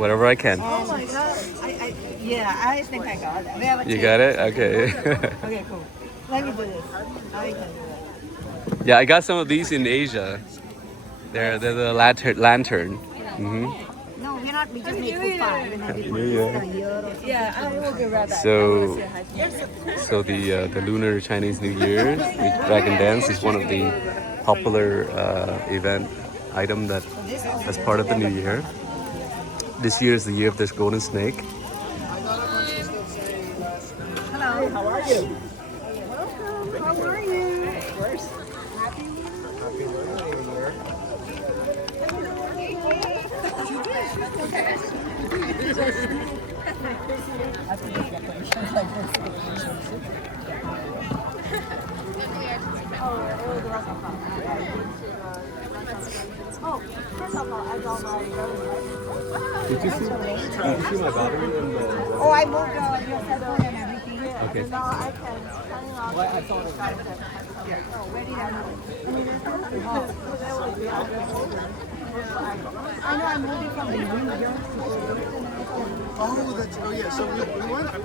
whatever I can. Oh my god. Yeah, I think I got it. We have a You tape. got it? Okay. Okay, cool. Let me do this. I can do it. Yeah, I got some of these in Asia. They're the lantern. No, we're not. We just make for fun. We're not Yeah. a year or something. Yeah, I will be right back. So the Lunar Chinese New Year with Dragon Dance is one of the popular event item that's part of the New Year. This year is the year of this golden snake. Hello. How are you? Welcome. How are you? Happy Oh, first of all, I got my Did you see my battery in the? Oh, I moved your cell phone and everything. Okay. Now I can turn it off. Well, I thought Oh, where did I move? I know I moved it from the room here. Oh, that's yeah. So we went to the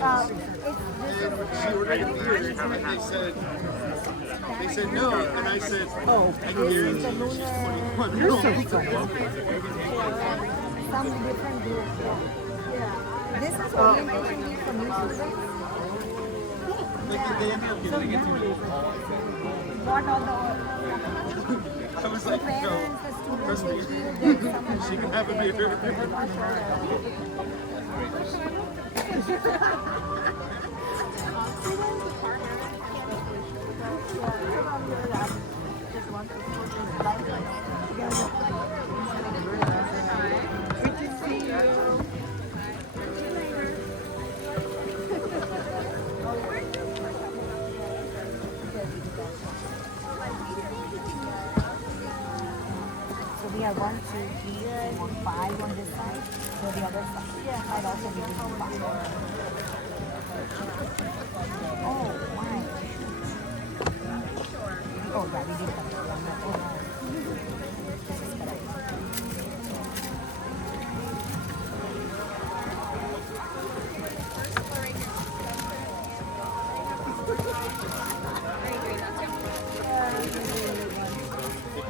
time. She ordered a beer, and they said no, and I said, oh, I can guarantee you she's 21. You're so funny. Some different groups. Yeah. This is orientation year for new students. What all the I was like, no, parents, the trust me, students, she can have a beer. So we have 1, 2, 3, 4, 5 on this side. So the other side. Yeah, might also be 5. Oh, my. Oh, yeah, we did that. Oh, no. This is correct.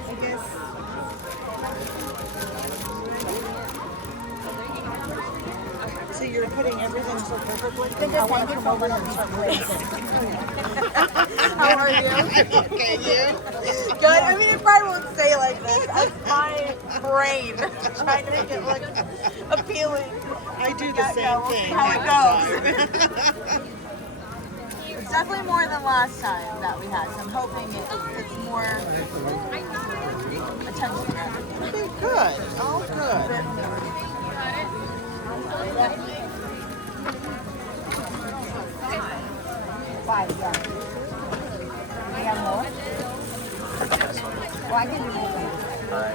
I guess. So you're putting everything so perfectly? I want to come over and start How are you? Okay, you? Good. I mean, it probably won't stay like this. That's my brain trying to make it look appealing. I do the same thing. How it goes. It's definitely more than last time that we had, so I'm hoping it's more attention. Okay, good. Oh, good. Five, yeah. We have more? Oh, I can remove it. Hi.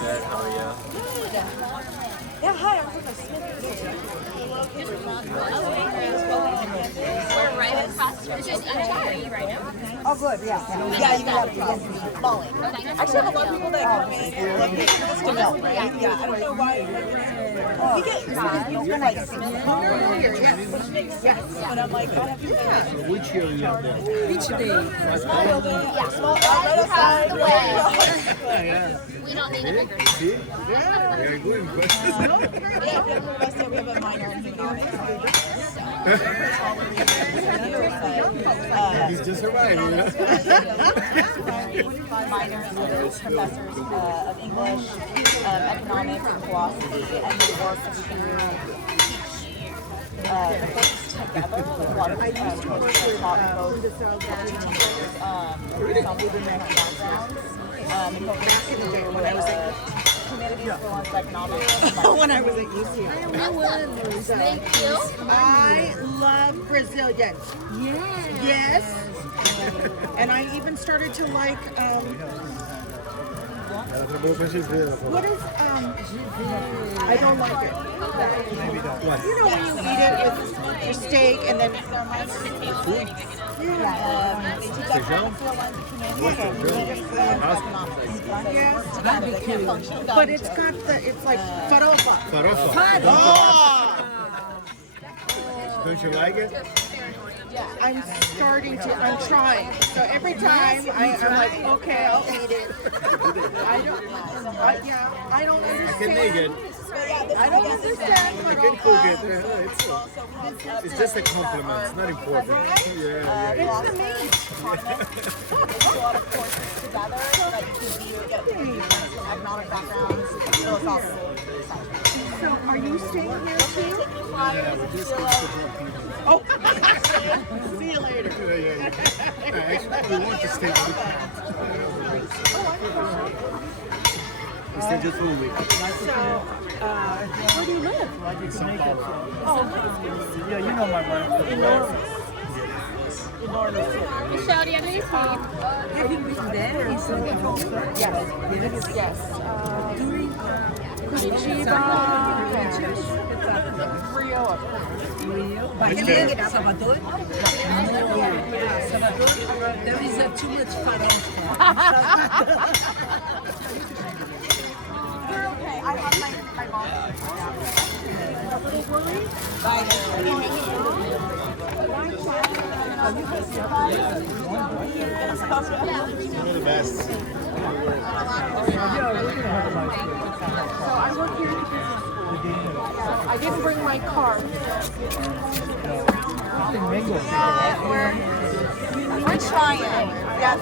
Good. How are you? Yeah, hi, I'm from the Smith. We're right across. It's just each right now. Oh, good, yeah. Yeah, you got it. Molly. Actually, I have a lot of people that come in and like they just to know, right? Yeah, I don't know why. We get people like lunar here, yes, which makes sense. But I'm like, I have to Which year you have that? Beach day. Small building. Yeah, small right outside. We don't need a bigger. See? Yeah, very good impression. Yeah, if you ever request it, we have a minor in He's just arrived, you know? minor professors of English, economics, and philosophy, and they work to teach the courses together. A lot of taught both teachers, some with different backgrounds, and hoping to do humanities for one's economics. When I was at UCLA. Thank you. I love Brazilians. Yes. And I even started to like What is I don't like it. You know when you eat it with your steak and then but it's got it's like farofa. Don't you like it? I'm trying. So every time I'm like, okay, I'll eat it. I don't understand. I don't understand. I can cook it. It's just a compliment. It's not important. Yeah. It's the meat. A lot of courses together, like you get from economic backgrounds, so it's all So are you staying here too? Oh. See you later. Actually, we want to stay with you. We stay just for a week. So, where do you live? Yeah, you know my wife. Michelle, do you have any food? Have you been there? Yes. Curitiba. Rio. Salvador? Salvador, there is too much farofa. You're okay. I have my mom. One of the best. So I work here in business school. I didn't bring my card. We're trying. Yeah,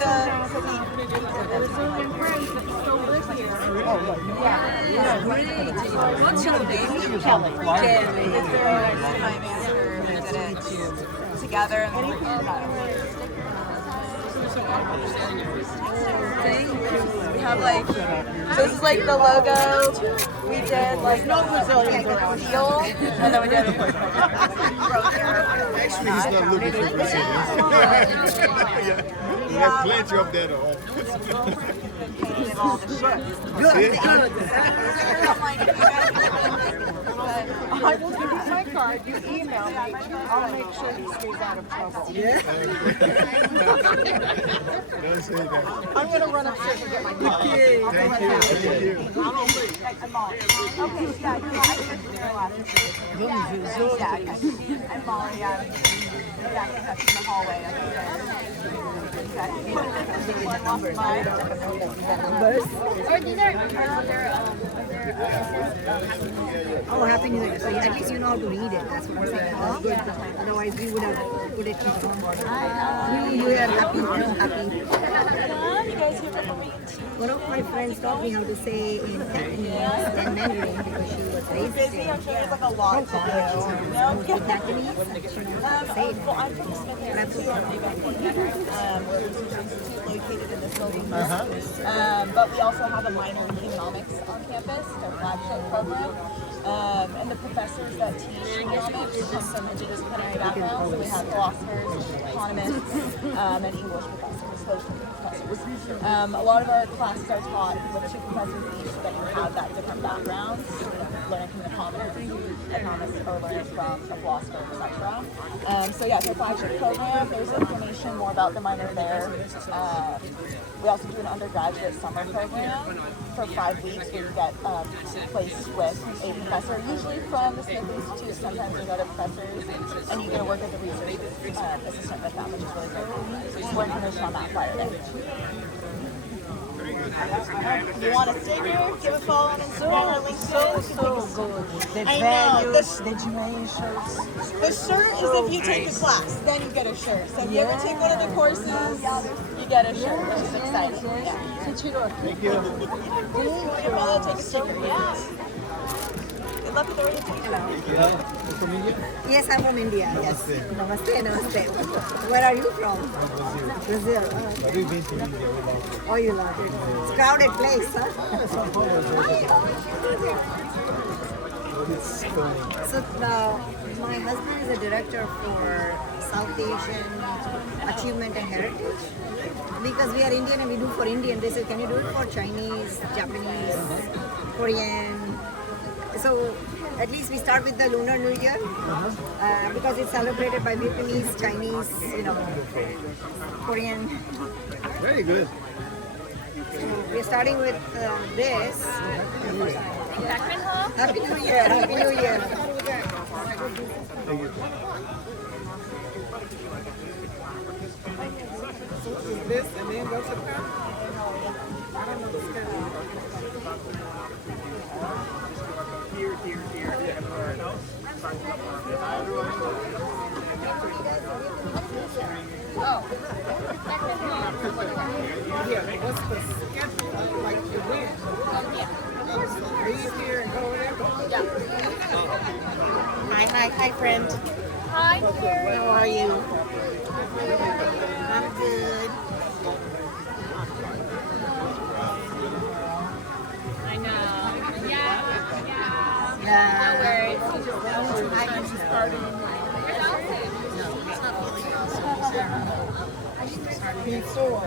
What's your name? Kelly. Is there a my manager who did it together and we have like this is like the logo. We did like no Brazilians around deal, and then we did Actually, he's not looking for Brazilians. We have plenty of that at home. I will give you my card. You email me. I'll make sure he stays out of trouble. Don't say that. I'm going to run upstairs and get my card. Thank you. Okay, yeah, you're I'm Molly. Yeah, that's in the hallway. Or dinner? Oh, Happy New Year. So at least you know how to read it. That's what I'm saying. That's good. Otherwise, we would have put it in some order. You are happy. You guys here for me? One of my friends taught me how to say in Japanese and Mandarin because she was raised Busy, there. I'm sure there's like a lot to do. No? In Japanese, she knows say it. Well, I'm from the Smith Institute, we're a research institute located in this building. But we also have a minor in economics on campus, our flagship program. And the professors that teach economics come from interdisciplinary backgrounds. So we have philosophers, economists, and English professors, those types of professors. A lot of our classes are taught with two professors each so that you have that different backgrounds, learning from an economist or learning from a philosopher, etc. So yeah, it's a flagship program. There's information more about the minor there. We also do an undergraduate summer program for 5 weeks where you get placed with a professor, usually from the Smith Institute, sometimes there's other professors, and you get to work as a research assistant with them, which is really great. So more information on that Friday. You want to stay here? Give a follow on Instagram or LinkedIn. So good. The I know. values, the dimensions. The shirt is if you take a class, then you get a shirt. So if you ever take one of the courses, you get a shirt, which is exciting. Yeah. Thank you. Your brother take a sticker. Yeah. Good luck with the orientation. From India? Yes, I'm from India. Yes. Namaste, namaste. Where are you from? Brazil. But we've been to India. Oh, you love it. It's a crowded place, huh? It's funny. So my husband is a director for South Asian Achievement and Heritage. Because we are Indian and we do for Indian, they say, can you do it for Chinese, Japanese, Korean? So at least we start with the Lunar New Year because it's celebrated by Vietnamese, Chinese, Korean. Very good. We're starting with this. Happy New Year! Happy New Year! Thank you. This and then go to the car? I don't know the schedule. Yeah, what's the schedule? Like the when? Leave here and go whatever? Hi, friend. Hi. How are you? I'm good. I know. Yeah. Yeah. No worries. I can start Before.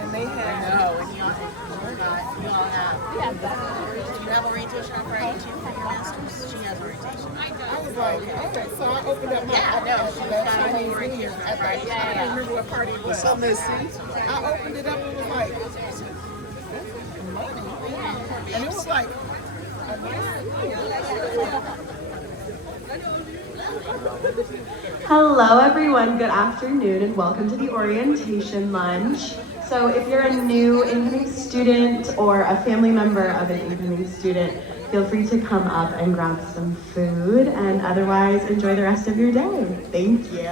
And they had. and you all have. Do you have orientation on Friday too for your master's? She has orientation. I was like, okay, so I opened up my Yeah, no, she was that kind of Chinese orientation New Year. at Friday. I don't remember what party it was. So messy. I opened it up and it was like, money. And it was like, Hello everyone, good afternoon and welcome to the orientation lunch. So if you're a new incoming student or a family member of an incoming student, feel free to come up and grab some food and otherwise enjoy the rest of your day. Thank you.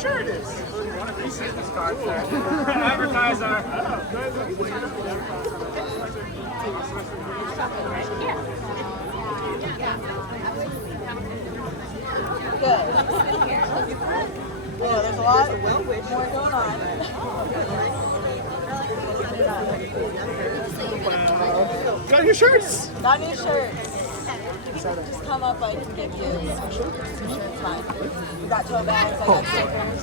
Sure it is. Good. Yeah, there's a lot more going on. Got your shirts. Got new shirts. Just come up, I can give you some shirts. Fine. We got tote bags, I got stickers.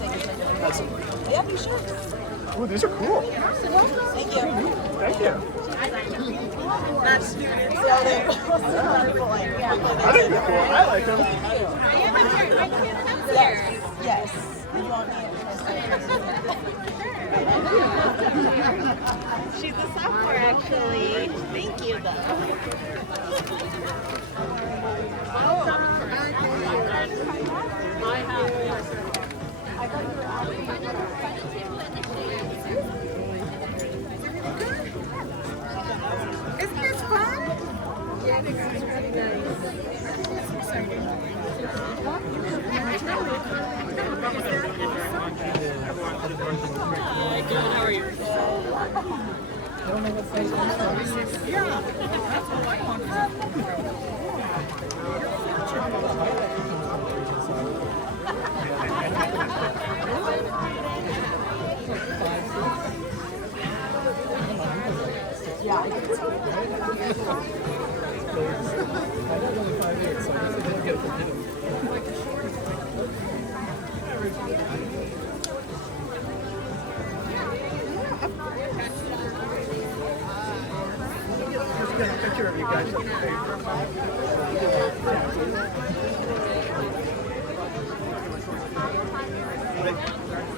Take a picture. Excellent. Yeah, new shirts. Oh, these are cool. Thank you. Thank you. Not students. So they're I think they're cool. I like them. Yes. Yes. You want me? She's a sophomore, actually. Thank you, though. Isn't this fun? Yeah, this is really nice. Hi, good. How are you?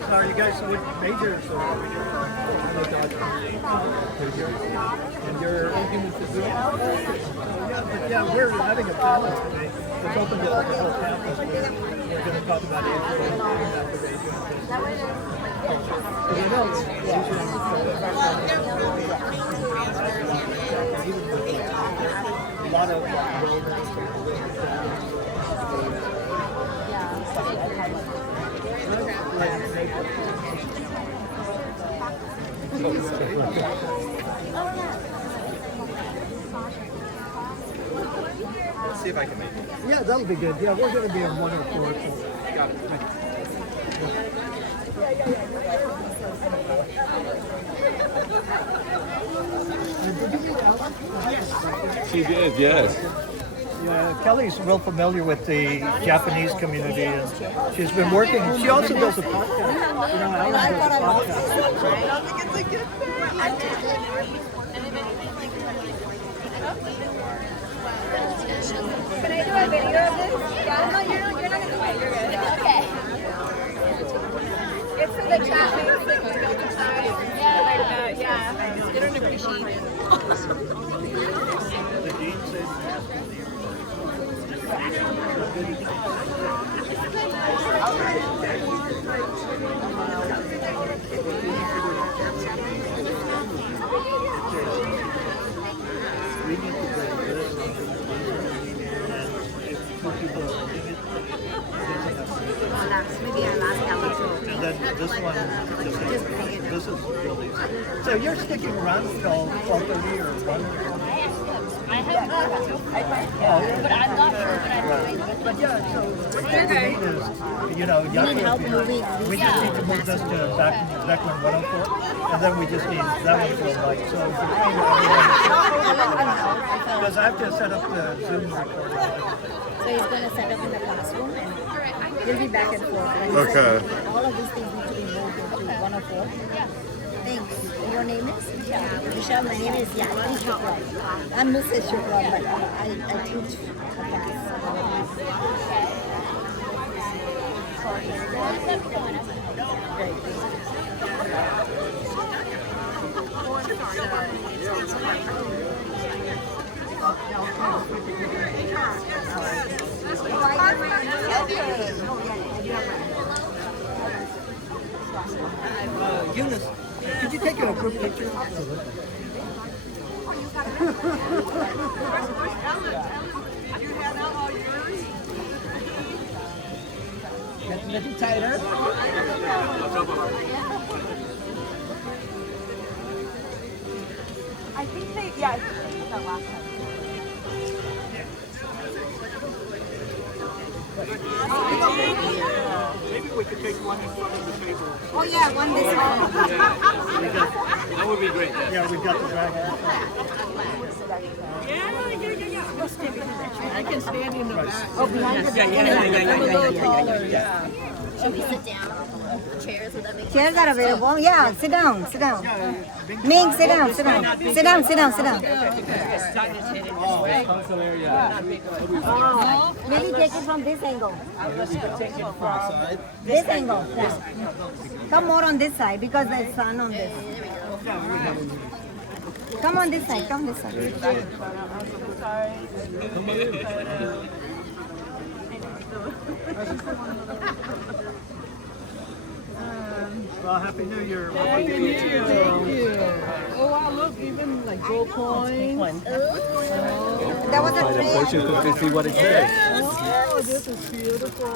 So are you guys with majors or what? And you're implement as well? Yeah, we're having a panel today. It's open to the whole campus. We're going to talk about age a lot of Let's see if I can make it. yeah, that'll be good. Yeah, we're going to be on 104. Got it. She did, yes. Yeah, Kelly's real familiar with the Japanese community, and she's been working. She also does a podcast. You know, Alan does a podcast. Can I do a video of this? Yeah, no, you're not going to do it. You're good. Okay. It's for the Chapman University. Yeah. They don't appreciate it. Maybe our last episode. And then this one, this is really. So you're sticking around until 12:30 or 1? I have but I'm not sure what I'm doing. But yeah, so what we need is, you know, young people, we just need to move this to Beckland 104, and then we just need that one to a light. So between everyone, because I have to set up the Zoom recording. So he's going to set up in the classroom and he'll be back and forth. And Okay. all of these things need to be moved into 104. Thanks. Your name is? Michelle, my name is Yati Chopra. I'm Mrs. Chopra, but I teach a class. Eunice, could you take a group picture? Get a little tighter. I think they, yeah, I think they did that last time. Maybe we could take one in front of the table. Oh yeah, one this one. That would be great. Yeah, we've got the dragon. I can stand in the back. Oh, behind the I'm a little taller, yeah. Should we sit down? Chairs, would that make Chairs are available. Yeah, sit down, sit down. Ming, sit down, sit down. Sit down, sit down, sit down. Maybe take it from this angle. This angle. Yeah. Come more on this side because there's sun on this. Come on this side, come this side. Well, Happy New Year. Happy New Year, thank you. Oh wow, look, even like gold coins. That was a By the tree. fortune cookie to see what it says. Oh, this is beautiful.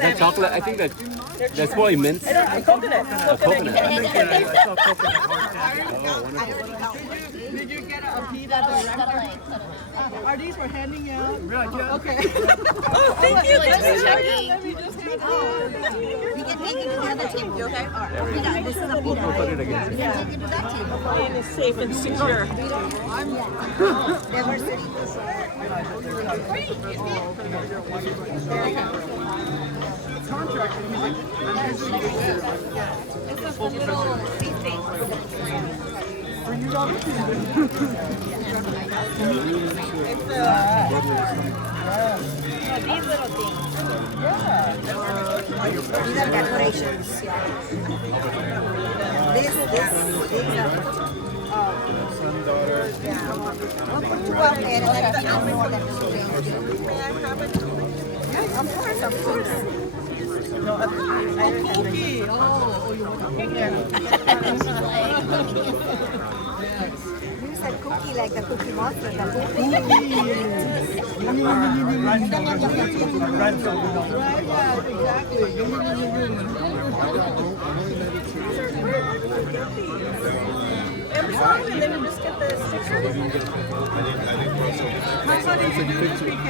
That chocolate, I think that's probably mint. Coconut. A coconut. Did you get a peed at the restaurant? Are these for handing out? Okay. Thank you. Let me just take it. We can take it to the other table. You okay? There we go. This is a We'll pita. put it against We it. can take it to that table. It is safe and secure. They were sitting It's a little sweet thing. These little things. These are decoration. These are, we'll put two out there and then if you have more than two. Of course, of course. Cookie. Oh, you want a cookie? You said cookie like the Cookie Monster, the cookie. Right, yeah, exactly. Every time, and then you just get the sticker. My buddy, did you do 3K?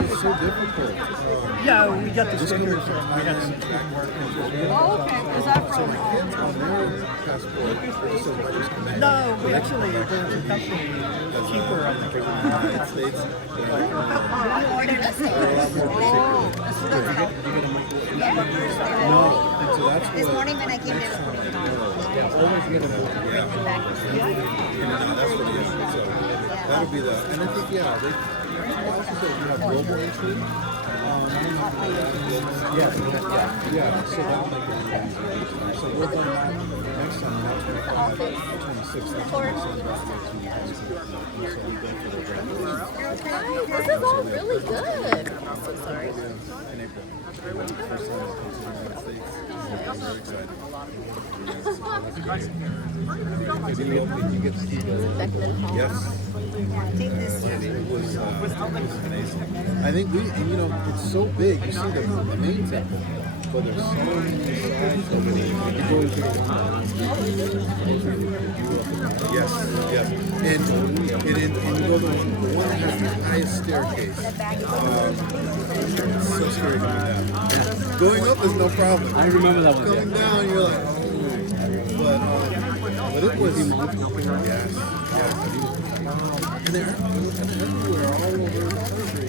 It's so difficult. Yeah, we got the stickers and we got some student workers. Oh, okay. Is that from No, we actually, there's a company cheaper, I think. This morning when I came, they were putting it on. Always get a that's what it is. So that'll be the, and I think, they also said you have global entry. Yeah, so that'll make it easier. So we're going to next time, that's 26. This is all really good. I'm so sorry. In April. First time it comes to the United States. Very excited. You get to see yes. Take this. It was amazing. I think it's so big. You see the main temple, but there's so many sides of it. You go into yes. And you go to the one that has the highest staircase. It's so scary coming down. Going up is no problem. I remember that one. Coming down, you're like, but it was yes. And they're everywhere, all over the country.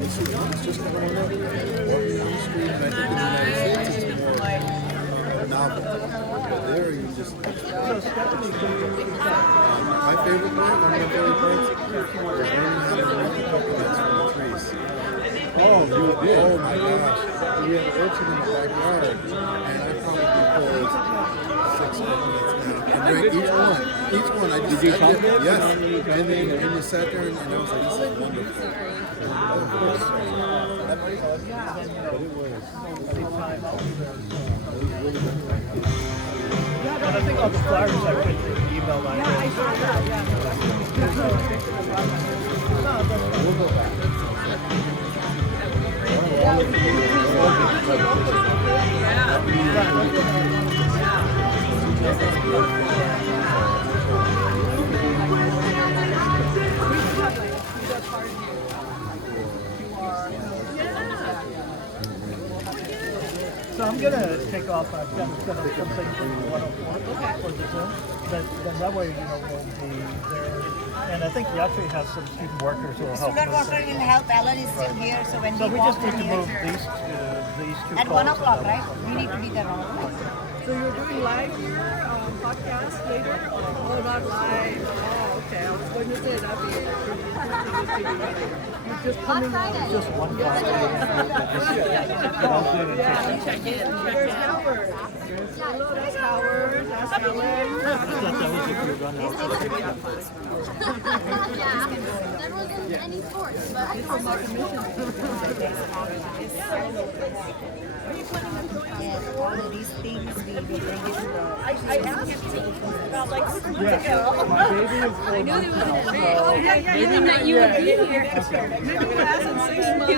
It's just going up. Walking down the street, and I think in the United States it's more novel. But there you just. My favorite part, one of my favorite parts, was learning how to make the coconuts from the trees. Oh, you did? Oh my gosh. We had an orchard in the backyard, and I probably pulled 6 coconuts down. And drank each one. I just sat there. Yes. And then you sat there and I was like, this is wonderful. Of course. But it was really good. And I think all the flyers I put in the email line. We'll go back. So I'm going to take off. I've got some things for 104 for the Zoom. Then that way, we'll be there. And I think we actually have some student workers who will help Student us. worker will help. Alan is still here, so when So we walk just need to through move here, these two at 1 o'clock, right? We need to be there on 1 o'clock. So you're doing live here, podcast later? Oh, not live. Oh, okay. I was going to say that'd be you're just coming on. Just one call. Check in. There's Howard. Hello, that's Howard. That's Helen. Yeah. There wasn't any sports, but I Yes, all of these things we bring it to the. I asked him about like 6 months ago. I knew there was an event. I knew that you would be here. Maybe it hasn't 6 months.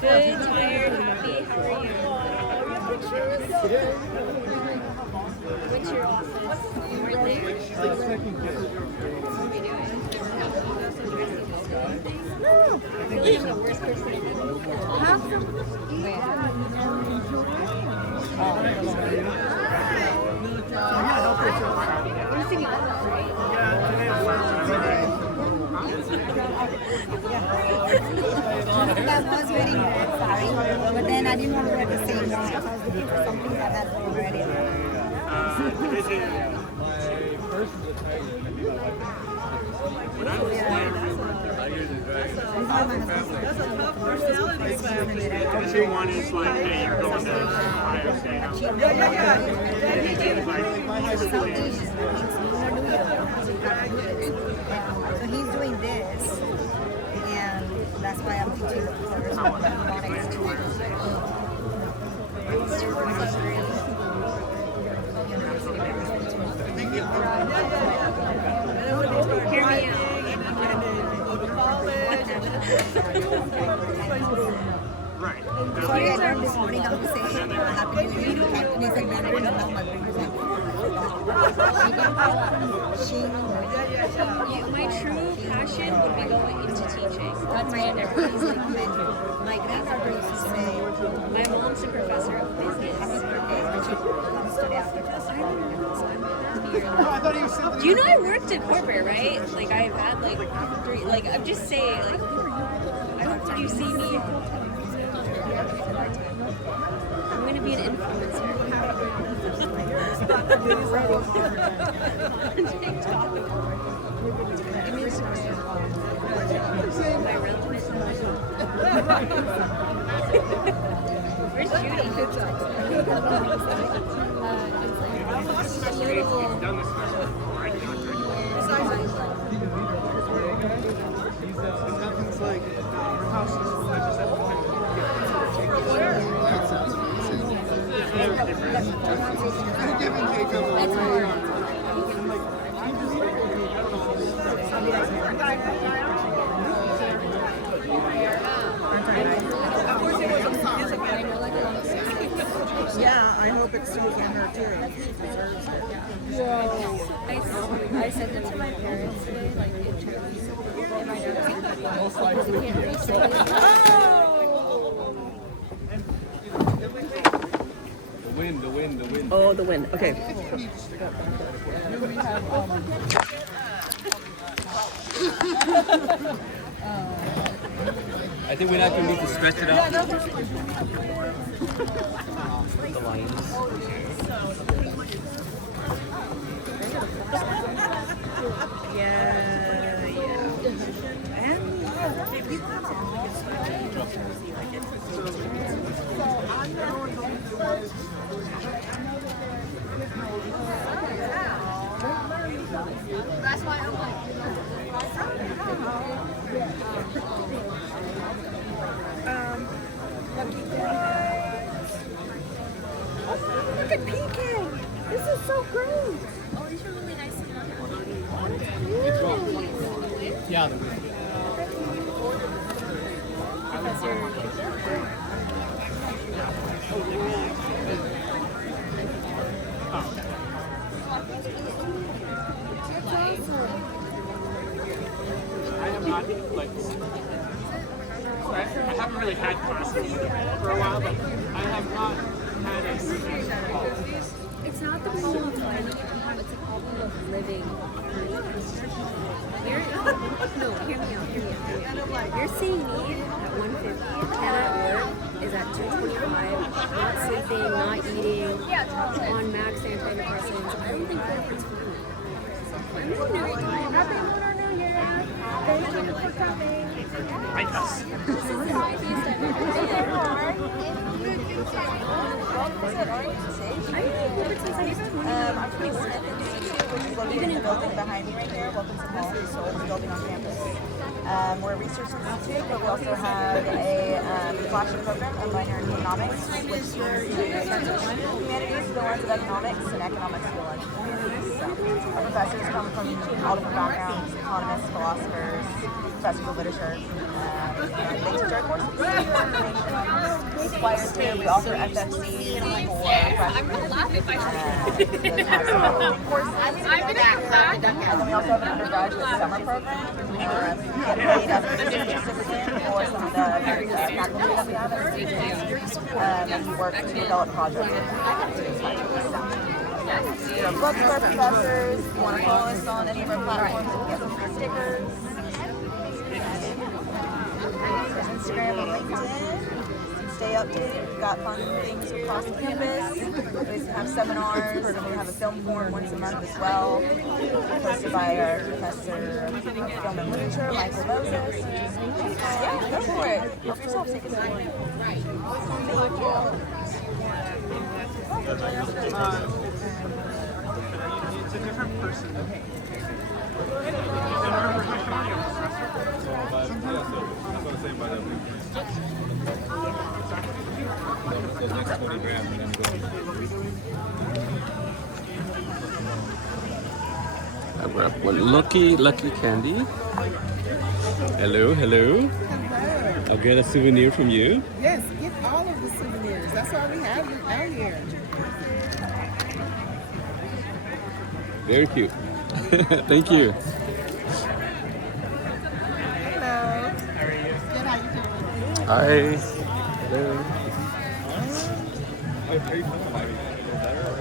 Good, tired, happy. How are you? What's your office? Right there? You're the worst person I've ever That was very good, sorry. But then I didn't want to wear the same one. So I was looking for something that had already. That's a tough personality. Option one is like, hey, you're going to Ohio State. So he's doing this, and that's why I'm teaching the course. Hear me out. Right. Sorry, I learned this morning how to say Happy New Year to Cantonese and Mandarin, and now my brain is like, My true passion would be going into teaching. That's my endeavor. my grandmother used to say, My mom's a professor of business. Do you know I worked in corporate, right? Like I've had like 3, like I'm just saying, like I hope you see me. I'm gonna be an influencer. On TikTok. Where's Judy? done this before. I Nothing's like your house is you're giving Jacob away. Yeah, I hope it stays on her too. She deserves it. I sent it to my parents today, like in Chinese. And my dad was like, The wind. Oh, the wind. Okay. I think we actually need to stretch it out. The lines. that's why I'm like, Look at PK. This is so great. oh, these are really nice to know. Yeah. I have not, like, I haven't really had classes for a while, but I have not had a It's not the problem of finding it, it's a problem of living. No, hear me out. You're seeing me at 150 and at work is at 225, not sleeping, not eating, on max antidepressants. I don't think corporate's fun. I'm having a great time. Happy Lunar New Year! Thank you for coming. I guess. This is the happiest I've ever been. I'm 26, which is located in the building behind me right here, Wilkinson Hall, so it's a building on campus. We're a research institute, but we also have a flagship program, a minor in economics, which is humanities, fields of economics, and economics field humanities. So our professors come from all different backgrounds, economists, philosophers, professors of literature. They teach our courses. Flyers here, we offer FFC for freshmen. And then we also have an undergraduate summer program. We get paid as a research assistant for some of the faculty that we have at our students. And we work to develop projects with them. There are books for our professors. If you want to follow us on any of our platforms, we'll get some free stickers. There's Instagram and LinkedIn. stay updated. We've got fun things across the campus. We have seminars, and we have a film forum once a month as well, hosted by our professor of film and literature, Michael Moses. Yeah, go for it. Help yourself, take a seat. Thank you. It's a different person. I grabbed one lucky candy. Hello, hello. I'll get a souvenir from you. Yes, get all of the souvenirs. That's why we have them out here. Very cute. Thank you. Hello. How are you? Good, how you doing? Hi. Hello.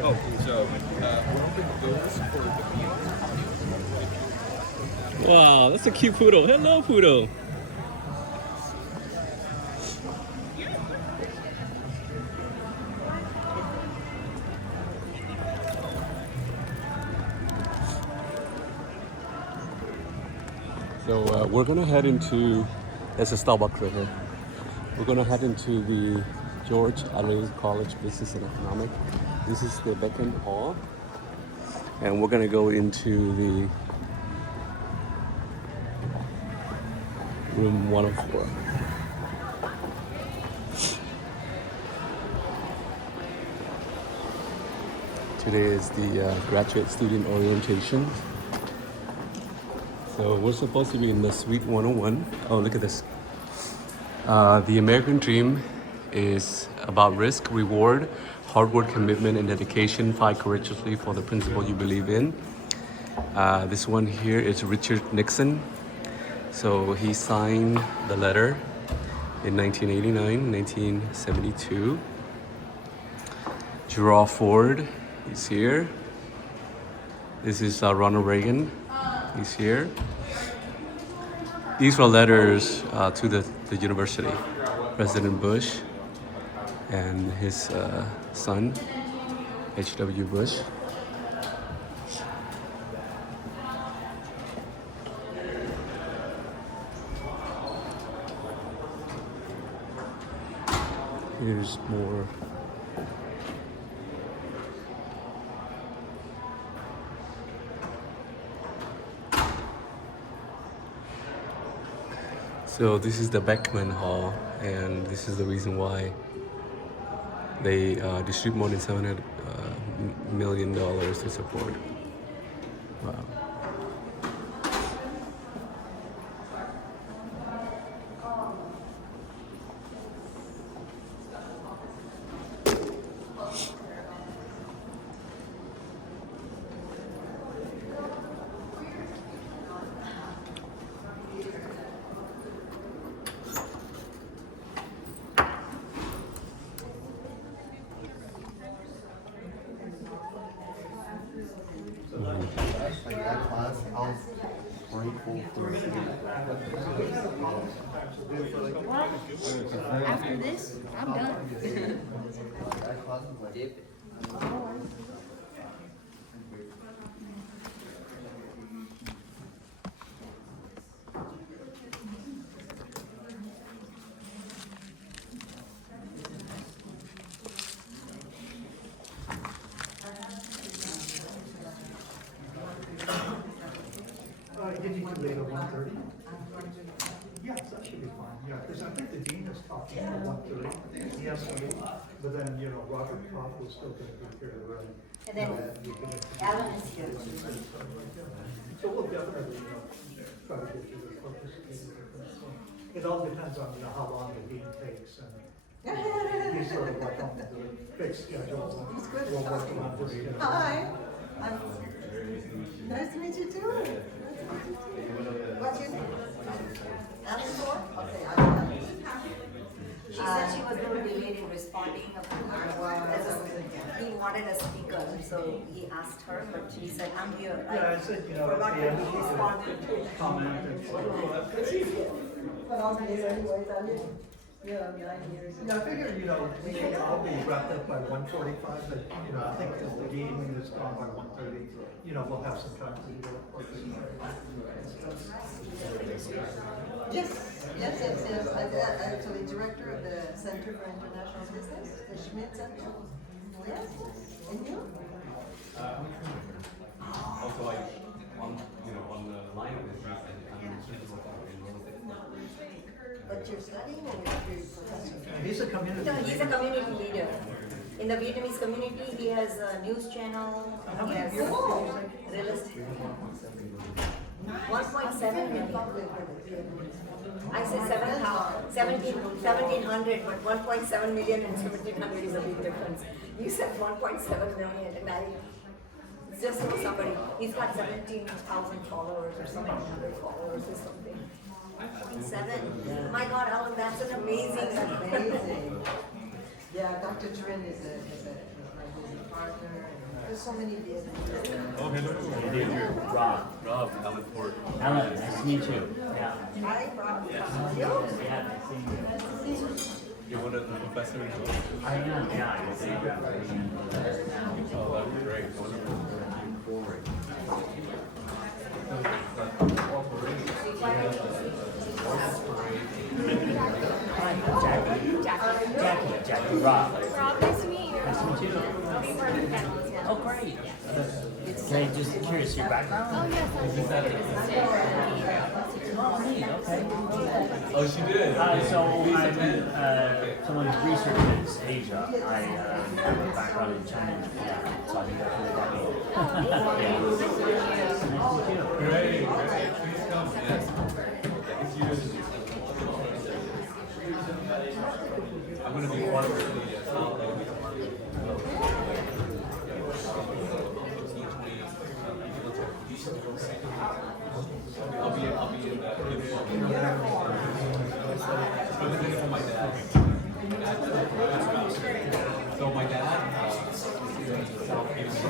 Oh, so open doors for the meal. Wow, that's a cute poodle. Hello, poodle. So we're gonna head into, there's a Starbucks right here. We're gonna head into the George Allen College Business and Economics. This is the Beckman Hall. And we're gonna go into the room 104. Today is the graduate student orientation. So we're supposed to be in the suite 101. Oh, look at this. The American dream is about risk, reward, hard work, commitment, and dedication. Fight courageously for the principle you believe in. This one here is Richard Nixon. So he signed the letter in 1989, 1972. Gerald Ford is here. This is Ronald Reagan. He's here. These were letters to the university. President Bush and his son, H.W. Bush. Here's more. So this is the Beckman Hall, and this is the reason why they distribute more than $700 million to support. Wow. That class, I was grateful for After this, I'm done. that class was like Did you leave at 1:30? Yes, that should be fine, yeah, because I think the dean is talking at 1:30. He has to leave, but then, Robert Kopp was still going to be here to run. And then Alan is here. So we'll definitely, try to get you the focus. It all depends on, how long the dean takes, and he's sort of like on the fixed schedule. We'll work around this. Hi. Nice to meet you too. What's your name? Alan Ford? Okay, Alan. She said she was going to be late in responding. He wanted a speaker, so he asked her, but she said, I'm here. Yeah, I said, forgot yeah, to respond. comment and. But she's here. But I'll be here anyways, I'll leave. Yeah, 9 years. Yeah, I figure, we should all be wrapped up by 1:45, but, I think if the game is gone by 1:30, we'll have some time to do it. Yes. Actually, director of the Center for International Business, the Schmidt Center. Yes. And you? Also, on the line of business, I'm responsible for enrollment. But you're studying or you're professor? He's a community. No, he's a community leader. In the Vietnamese community, he has a news channel. He has real estate. 1.7 million. I said 1700, but 1.7 million and 1700 is a big difference. You said 1.7 million, and I just know somebody. He's got 17,000 followers or 1,700 followers or something. 1.7. My God, Alan, that's an amazing. That's amazing. Yeah, Dr. Trin is my business partner. There's so many Vietnamese. Oh, hello. Rob. Alan Ford. Alan, nice to meet you. Yeah. Hi, Rob. Yeah, nice seeing you. You're one of the professors? I am, yeah. I see. Oh, that would be great. Jackie, Rob. Rob, nice to meet you. Nice to meet you. Looking for a panelist, yeah. Oh, great. Can I just curious your background? Oh, yes, I'm Oh, neat. Okay. Oh, she did? So I'm someone who researches Asia. I have a background in China and Japan, so I think that's really got me. Yeah. Nice to meet you. Great. Please come. Yes. Thank you. I'm going to be part of the I'll be in that. For my dad. So my dad is in South Asia.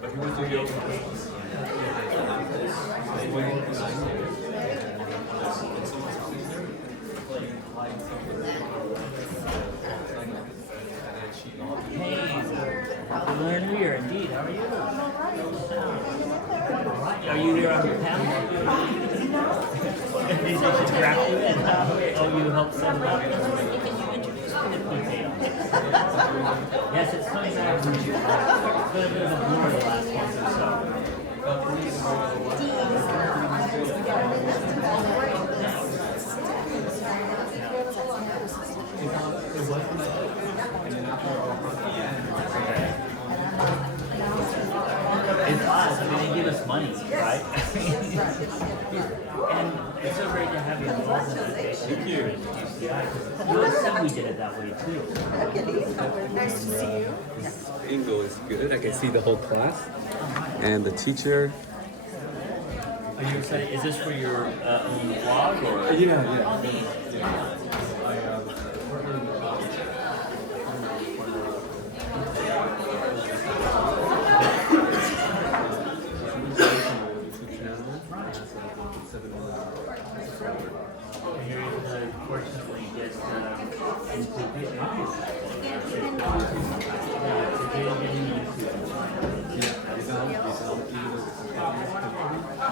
But he went to the open Hey, Lunar New Year, indeed. How are you? Are you here on your panel? They should grab you in. Oh, you helped set it up. Can you introduce me to people? Yes, it's coming back. It's been a bit of a blur the last month or so. It's us. I mean, they give us money, right? And it's so great to have you involved in this. Thank you. USC, we did it that way too. Nice to see you. Angle is good. I can see the whole class and the teacher. Are you excited? Is this for your own blog or? Yeah. Oh, neat. Fortunately, get into Vietnam.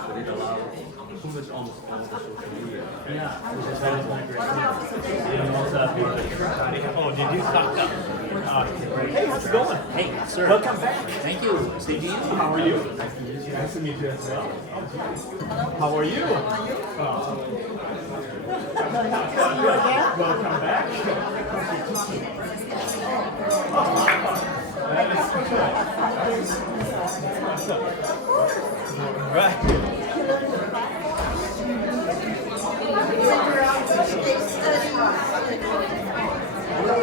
But it allows too much almost all the social media. Yeah, which is always one great thing. And also, people that you're trying to, oh, did you stock up? Hey, how's it going? Hey, sir. Welcome back. Thank you. Same to you. How are you? Nice to meet you. Nice to meet you as well. How are you? Welcome back. Right.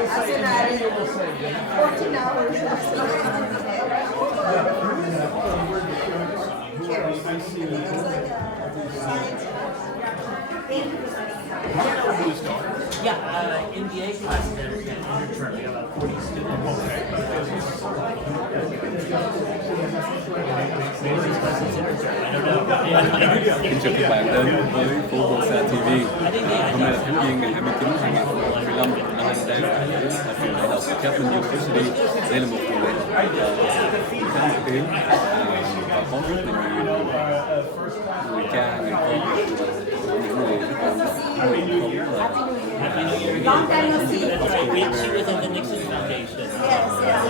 I said I 14 hours. Yeah, MBA class and intern. We have about 40 students. Maybe these classes intern. I don't know. Kính chào các bạn đến với Formosa TV. Hôm nay là tháng Giêng ngày 29 tháng 2015. Hôm nay đến ở trường đại học Chapman University. Đây là một trường đại học khá nổi tiếng và có rất là nhiều người cha, người con, những người rất là Long time no see. She was in the Nixon Foundation. Yes, yes.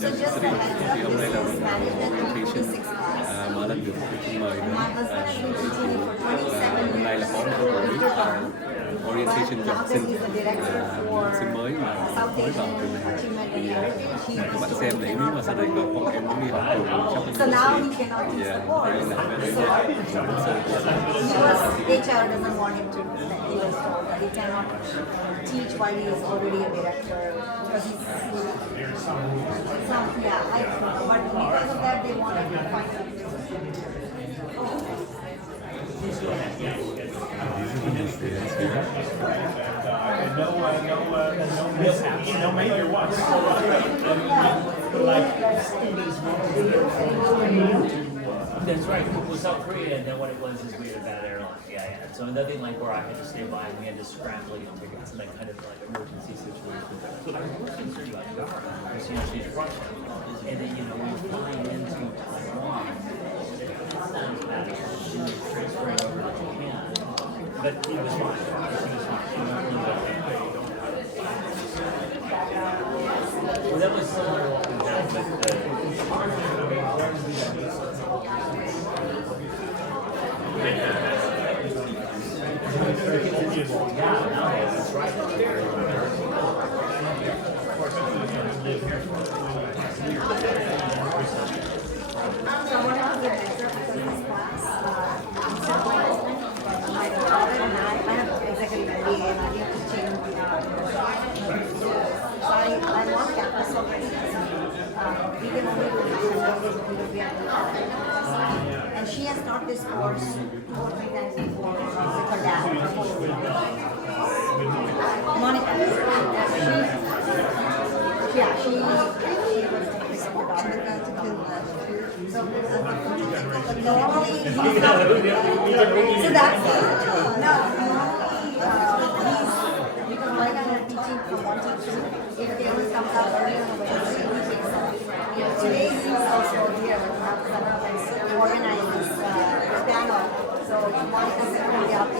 So just the heads up, this is management orientation 26 class. mà lần được mời đến My husband has been teaching it for 27 hôm nay là years. có một buổi orientation cho học sinh sinh mới mà mới vào trường này thì các bạn xem để nếu mà sau này con em muốn đi học trường Chapman So now he University cannot teach the thì boys. liên lạc với đấy HR doesn't want him to. He was told that he cannot teach while he is already a director because he's yeah. But because of that, they wanted to find something. No major ones. That's right. With South Korea, and then what it was is we had a bad airline. Yeah. So nothing like where I had to stay by and we had to scramble, figure out some kind of like emergency situation. So I was concerned about government, because she's Russian, and then we were flying into Taiwan. Transferring over to Japan, but it was fine. She was fine. Well, that was similar to what we had with that's right. So I wanted to give a heads up because this class, my daughter and I have executive MBA and I have to change I want campus already. We can only do we have and she has taught this course 2 or 3 times before with her dad. Monica, she was normally he's not, so that's no, because right now we're teaching from 1 to 2. If the other comes out earlier, today he's also here organizes piano. So Monica's going to be up to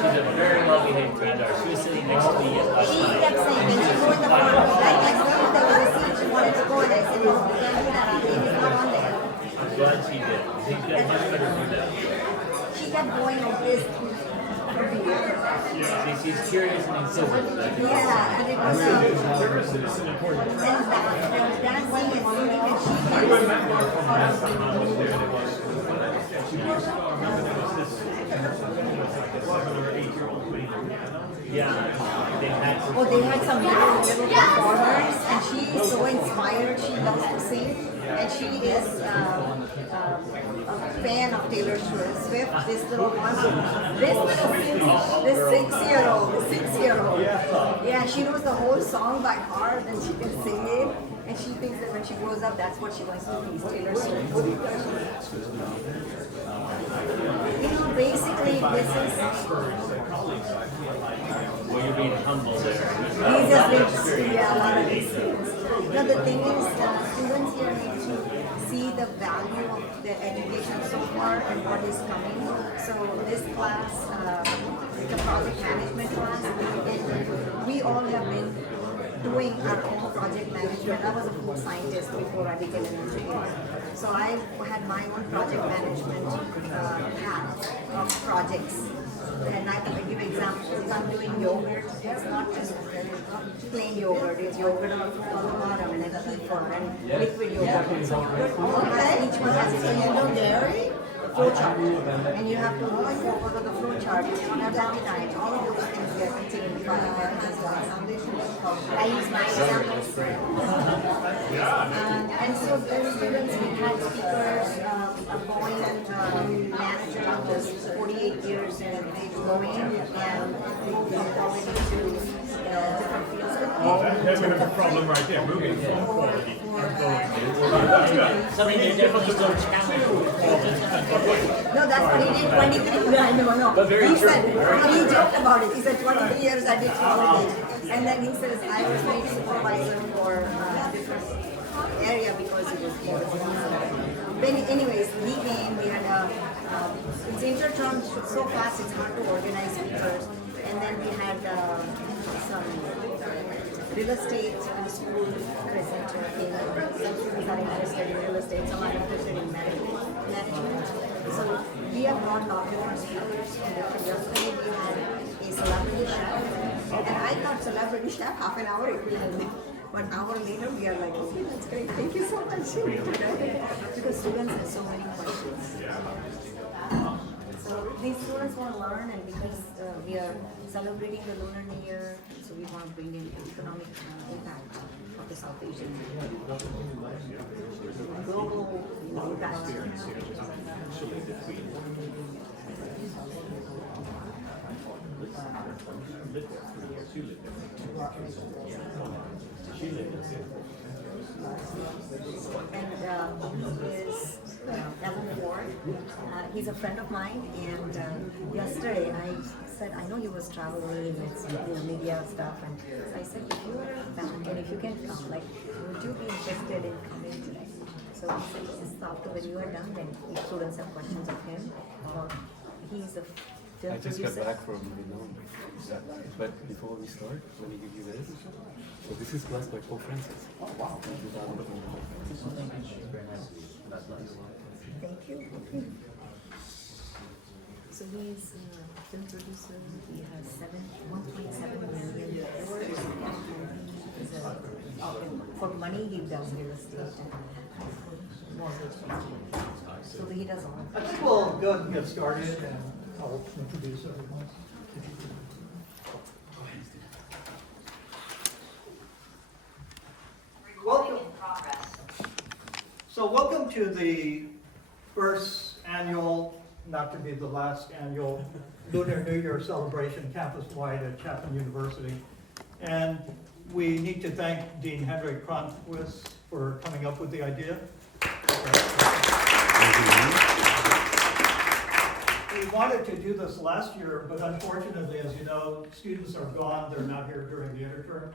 She's a very well-behaved granddaughter. She was sitting next to me last She night. kept saying, when she go in the front, right next to me, there was a seat, she wanted to go, and I said, no, we can't do that, our name is not on there. I'm glad she did. She's got much better to do that. She kept going like this. She's curious and inquisitive. Yeah, and it was and that one is singing, and she they had some little performers, and she is so inspired. She loves to sing, and she is a fan of Taylor Swift. This little one, this 6-year-old, yeah, she knows the whole song by heart, and she can sing it. And she thinks that when she grows up, that's what she wants to be, Taylor Swift. Basically, this is. Well, you're being humble there. These just lives to a lot of these things. No, the thing is, students here need to see the value of their education so far and what is coming. So this class, it's a project management class. We all have been doing our own project management. I was a food scientist before I became an engineer. So I had my own project management hat of projects. And I can give examples. If I'm doing yogurt, it's not just plain yogurt. It's yogurt on the bottom and a kefir and liquid yogurt. So each one has its own dairy flow chart. And you have to go to the flow chart. You don't have that time. All of those things get contained in the project management class. I use my examples. And so the students, we had speakers. a buoyant manager of this 48 years and it's going and he's going into different fields. Then we have a problem right there, moving from quality. So they definitely don't challenge quality. No, that's what he did 23 years. No. But very He true. said, he joked about it. He said 23 years I did quality. And then he says, I was made supervisor for a different area because it was But anyways, he came, we had it's interterm so fast, it's hard to organize speakers. And then we had some real estate and school presenter came. Some students are interested in real estate, some are interested in management. So we have brought a lot of different speakers from different yesterday we had a celebrity chef. And I thought celebrity chef, half an hour it will be. But an hour later we are like, okay, that's great, thank you so much. Because students have so many questions. So these students want to learn, and because we are celebrating the Lunar New Year, so we want to bring in economic impact of the South Asian global impact. And he is Evan Ford. He's a friend of mine, and yesterday I said, I know he was traveling with media stuff, and I said, if you are back and if you can come, like, would you be interested in coming today? So he said, yes, after when you are done, then if students have questions of him, he's a film I just got producer. back from Vietnam. But before we start, let me give you this. So this is blessed by Pope Francis. Oh, wow. Thank you. So he's a film producer. He has 1.7 million followers. For money, he does real estate and mortgage. So he does all. I think we'll go ahead and get started, and I'll introduce everyone. Welcome. So welcome to the first annual, not to be the last annual, Lunar New Year celebration campus-wide at Chapman University. And we need to thank Dean Henry Cronquist for coming up with the idea. We wanted to do this last year, but unfortunately, as you know, students are gone, they're not here during the interterm.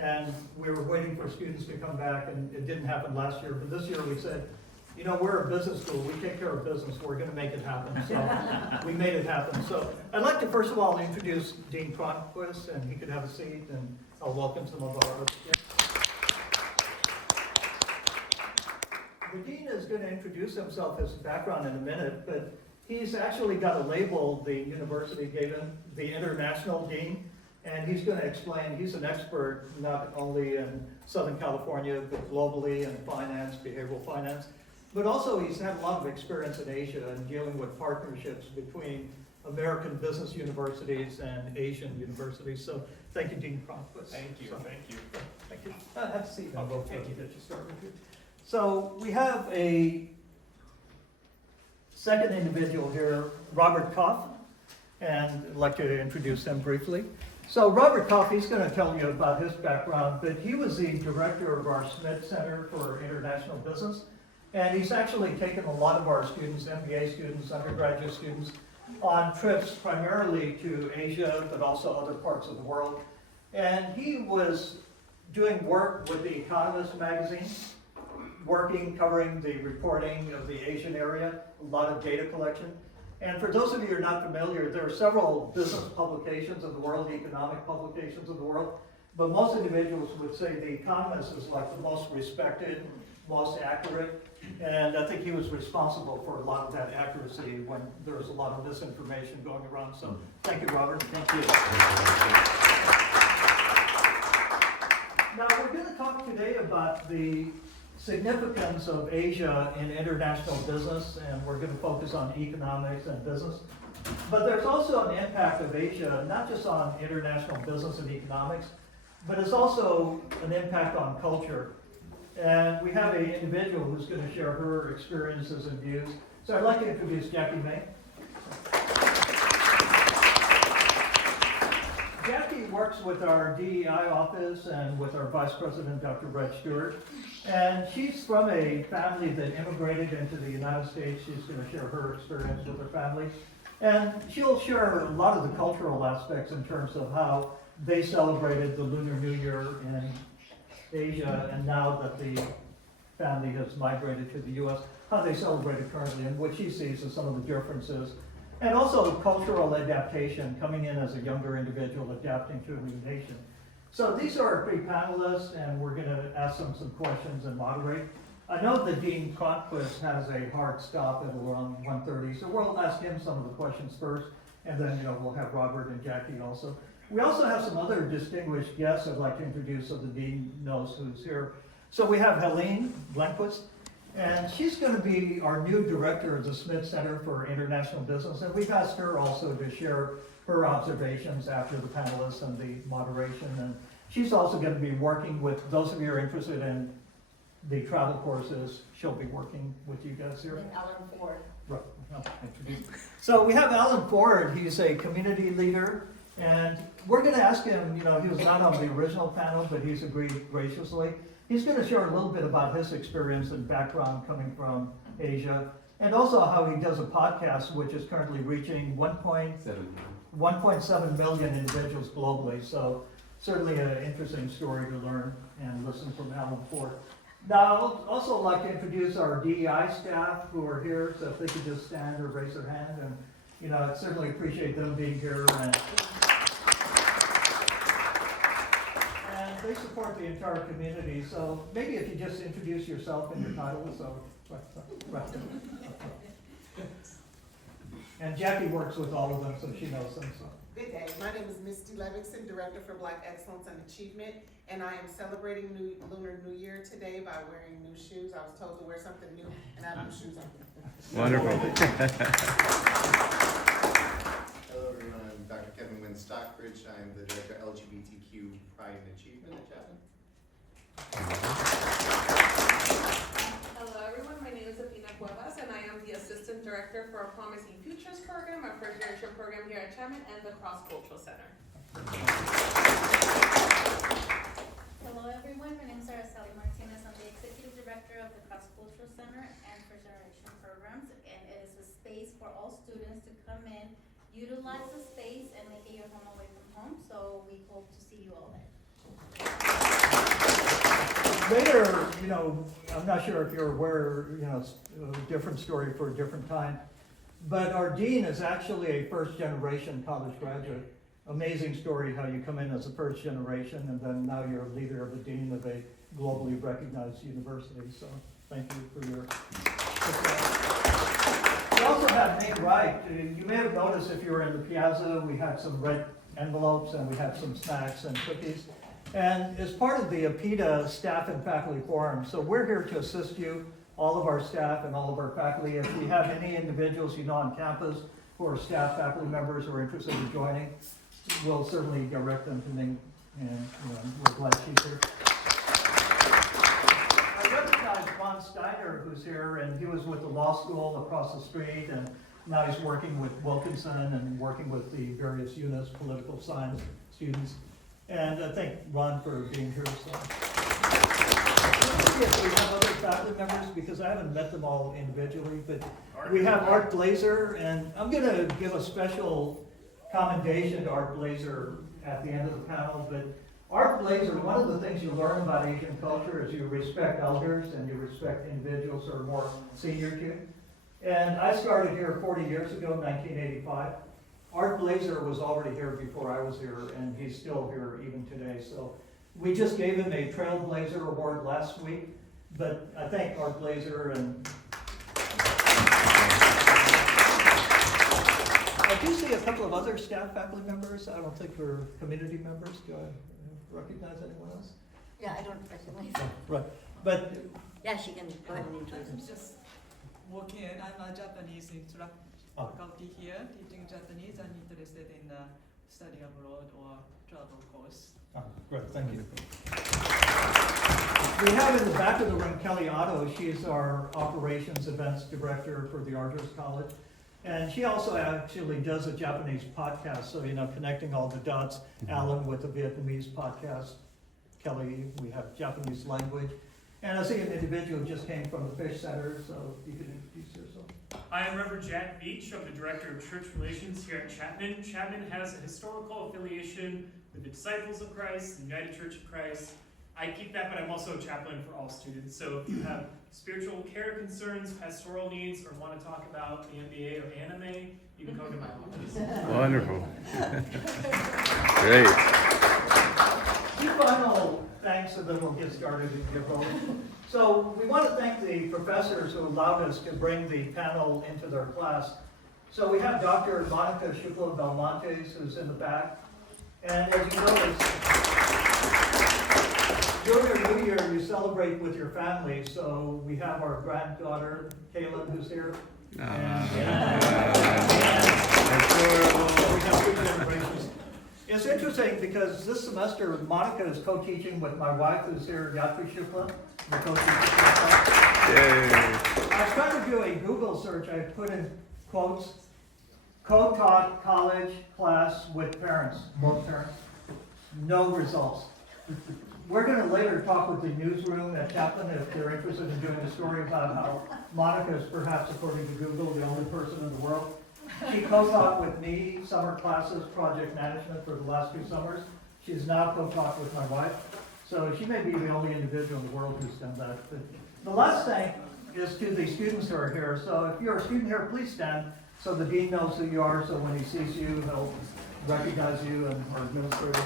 And we were waiting for students to come back, and it didn't happen last year. But this year we said, you know, we're a business school, we take care of business, we're gonna make it happen. So we made it happen. So I'd like to first of all introduce Dean Cronquist, and he could have a seat, and I'll welcome some of our other guests. The dean is going to introduce himself, his background in a minute, but he's actually got a label the university gave him, the International Dean, and he's going to explain, he's an expert not only in Southern California, but globally in finance, behavioral finance, but also he's had a lot of experience in Asia and dealing with partnerships between American business universities and Asian universities. So thank you, Dean Cronquist. Thank you. Thank you. Have a seat. I'll go get you started here. So we have a second individual here, Robert Koff, and I'd like to introduce him briefly. So Robert Koff, he's going to tell you about his background, but he was the director of our Smith Center for International Business, and he's actually taken a lot of our students, MBA students, undergraduate students, on trips primarily to Asia, but also other parts of the world. And he was doing work with The Economist magazine, covering the reporting of the Asian area, a lot of data collection. And for those of you who are not familiar, there are several business publications of the world, economic publications of the world, but most individuals would say The Economist is like the most respected, most accurate, and I think he was responsible for a lot of that accuracy when there was a lot of misinformation going around. So thank you, Robert. Thank you. Now we're going to talk today about the significance of Asia in international business, and we're going to focus on economics and business. But there's also an impact of Asia, not just on international business and economics, but it's also an impact on culture. And we have an individual who's going to share her experiences and views. So I'd like to introduce Jackie May. Jackie works with our DEI office and with our Vice President, Dr. Brett Stewart. And she's from a family that immigrated into the United States. She's going to share her experience with her family. And she'll share a lot of the cultural aspects in terms of how they celebrated the Lunar New Year in Asia, and now that the family has migrated to the U.S., how they celebrate it currently, and what she sees as some of the differences. And also cultural adaptation, coming in as a younger individual, adapting to a new nation. So these are our three panelists, and we're going to ask them some questions and moderate. I know that Dean Cronquist has a hard stop at around 1:30, so we'll ask him some of the questions first, and then we'll have Robert and Jackie also. We also have some other distinguished guests I'd like to introduce so the Dean knows who's here. So we have Helene Blanquist, and she's going to be our new director of the Smith Center for International Business, and we've asked her also to share her observations after the panelists and the moderation. And she's also going to be working with those of you who are interested in the travel courses. She'll be working with you guys here. And Alan Ford. Right. So we have Alan Ford. He's a community leader, and we're going to ask him, he was not on the original panel, but he's agreed graciously. He's going to share a little bit about his experience and background coming from Asia, and also how he does a podcast which is currently reaching 1.7 million individuals globally. So certainly an interesting story to learn and listen from Alan Ford. Now, I'd also like to introduce our DEI staff who are here, so if they could just stand or raise their hand, and I'd certainly appreciate them being here. And they support the entire community, so maybe if you just introduce yourself and your title. So, right. And Jackie works with all of them, so she knows them. So. Good day. My name is Misty Levickson, Director for Black Excellence and Achievement, and I am celebrating Lunar New Year today by wearing new shoes. I was told to wear something new, and I have new shoes on. Wonderful. Hello everyone, I'm Dr. Kevin Wynn Stockbridge. I'm the Director of LGBTQ Pride and Achievement at Chapman. Hello everyone, my name is Athena Cuevas and I am the Assistant Director for our Promising Futures program, our first generation program here at Chapman and the Cross Cultural Center. Hello everyone, my name is Araceli Martinez. I'm the Executive Director of the Cross Cultural Center and First Generation Programs, and it is a space for all students to come in, utilize the space, and make it your home away from home. So we hope to see you all there. Later, I'm not sure if you're aware, it's a different story for a different time, but our dean is actually a first-generation college graduate. Amazing story how you come in as a first generation and then now you're a leader of the dean of a globally recognized university. So thank you for your support. We also have Nate Wright. You may have noticed if you were in the piazza, we had some red envelopes and we had some snacks and cookies. And as part of the APITA Staff and Faculty Forum, so we're here to assist you, all of our staff and all of our faculty. If we have any individuals on campus who are staff, faculty members who are interested in joining, we'll certainly direct them to me, and we're glad she's here. I recognize Ron Steiner, who's here, and he was with the law school across the street, and now he's working with Wilkinson and working with the various units, political science students. And I thank Ron for being here. So. If we have other faculty members, because I haven't met them all individually, but we have Art Blazer, and I'm going to give a special commendation to Art Blazer at the end of the panel. But Art Blazer, one of the things you learn about Asian culture is you respect elders and you respect individuals who are more senior to you. And I started here 40 years ago, 1985. Art Blazer was already here before I was here, and he's still here even today. So we just gave him a Trailblazer Award last week, but I thank Art Blazer. And I do see a couple of other staff faculty members. I don't think we're community members. Do I recognize anyone else? Yeah, I don't recognize. Right, but yeah, she can go ahead and introduce I'm herself. just walking in. I'm a Japanese instructor faculty here, teaching Japanese and interested in the study abroad or travel course. Great, thank you. We have in the back of the room Kelly Otto. She's our operations events director for the Arthurs College. And she also actually does a Japanese podcast, so, connecting all the dots. Alan with the Vietnamese podcast. Kelly, we have Japanese language. And I see an individual just came from the Fish Center, so you can introduce yourself. I am Reverend Jack Beach. I'm the Director of Church Relations here at Chapman. Chapman has a historical affiliation with the Disciples of Christ, the United Church of Christ. I keep that, but I'm also a chaplain for all students. So if you have spiritual care concerns, pastoral needs, or want to talk about the NBA or anime, you can come to my office. Wonderful. Great. Two final thanks, and then we'll get started and get rolling. So we want to thank the professors who allowed us to bring the panel into their class. So we have Dr. Monica Shukla Belmontes, who's in the back. And as you notice, during New Year, you celebrate with your family. So we have our granddaughter, Kaylin, who's here. We have two generations. It's interesting because this semester, Monica is co-teaching with my wife, who's here, Yatri Shukla. I was trying to do a Google search. I put in quotes, co-taught college class with parents, both parents. No results. We're going to later talk with the newsroom at Chapman if they're interested in doing a story about how Monica is perhaps, according to Google, the only person in the world. She co-taught with me summer classes, project management for the last 2 summers. She's now co-taught with my wife. So she may be the only individual in the world who's done that. But the last thing is to the students who are here. So if you're a student here, please stand so the dean knows who you are, so when he sees you, he'll recognize you and our administrators.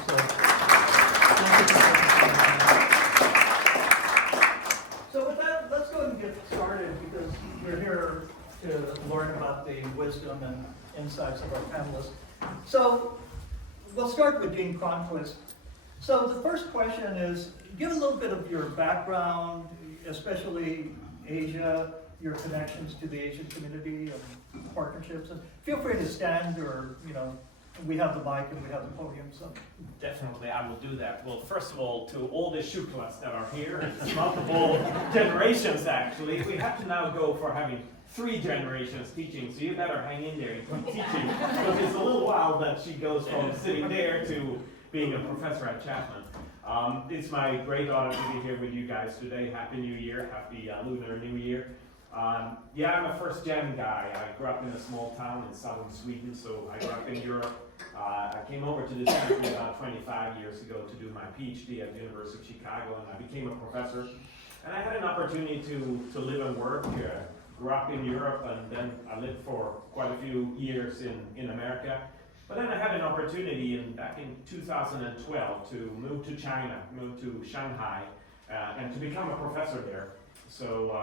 So with that, let's go ahead and get started because we're here to learn about the wisdom and insights of our panelists. So we'll start with Dean Cronquist. So the first question is, give a little bit of your background, especially Asia, your connections to the Asian community and partnerships. And feel free to stand or, we have the mic and we have the podium. So definitely, I will do that. Well, first of all, to all the Shuklas that are here, it's multiple generations actually. We have to now go for having 3 generations teaching, so you better hang in there and keep teaching, because it's a little while that she goes from sitting there to being a professor at Chapman. It's my great honor to be here with you guys today. Happy New Year, happy Lunar New Year. I'm a first-gen guy. I grew up in a small town in southern Sweden, so I grew up in Europe. I came over to this country about 25 years ago to do my PhD at the University of Chicago, and I became a professor. And I had an opportunity to live and work here. Grew up in Europe, and then I lived for quite a few years in America. But then I had an opportunity back in 2012 to move to China, move to Shanghai, and to become a professor there. So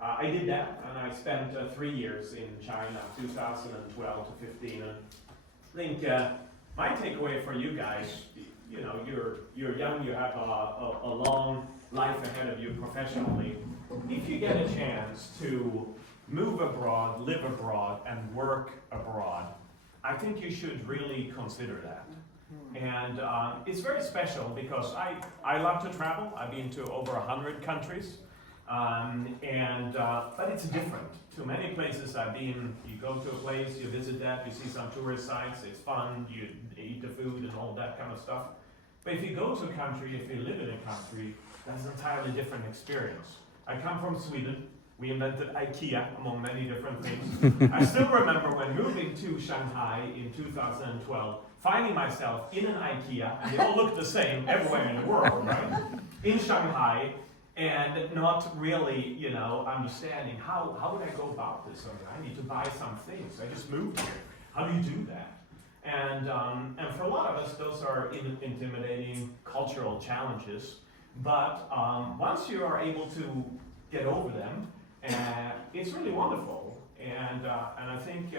I did that, and I spent 3 years in China, 2012 to 15. And I think my takeaway for you guys, you're young, you have a long life ahead of you professionally. If you get a chance to move abroad, live abroad, and work abroad, I think you should really consider that. And it's very special because I love to travel. I've been to over 100 countries. But it's different. To many places I've been, you go to a place, you visit that, you see some tourist sites, it's fun, you eat the food and all that kind of stuff. But if you go to a country, if you live in a country, that's an entirely different experience. I come from Sweden. We invented IKEA, among many different things. I still remember when moving to Shanghai in 2012, finding myself in an IKEA, and they all look the same everywhere in the world, right? In Shanghai, and not really, understanding how would I go about this? I need to buy some things. I just moved here. How do you do that? And for a lot of us, those are intimidating cultural challenges. But once you are able to get over them, it's really wonderful. And I think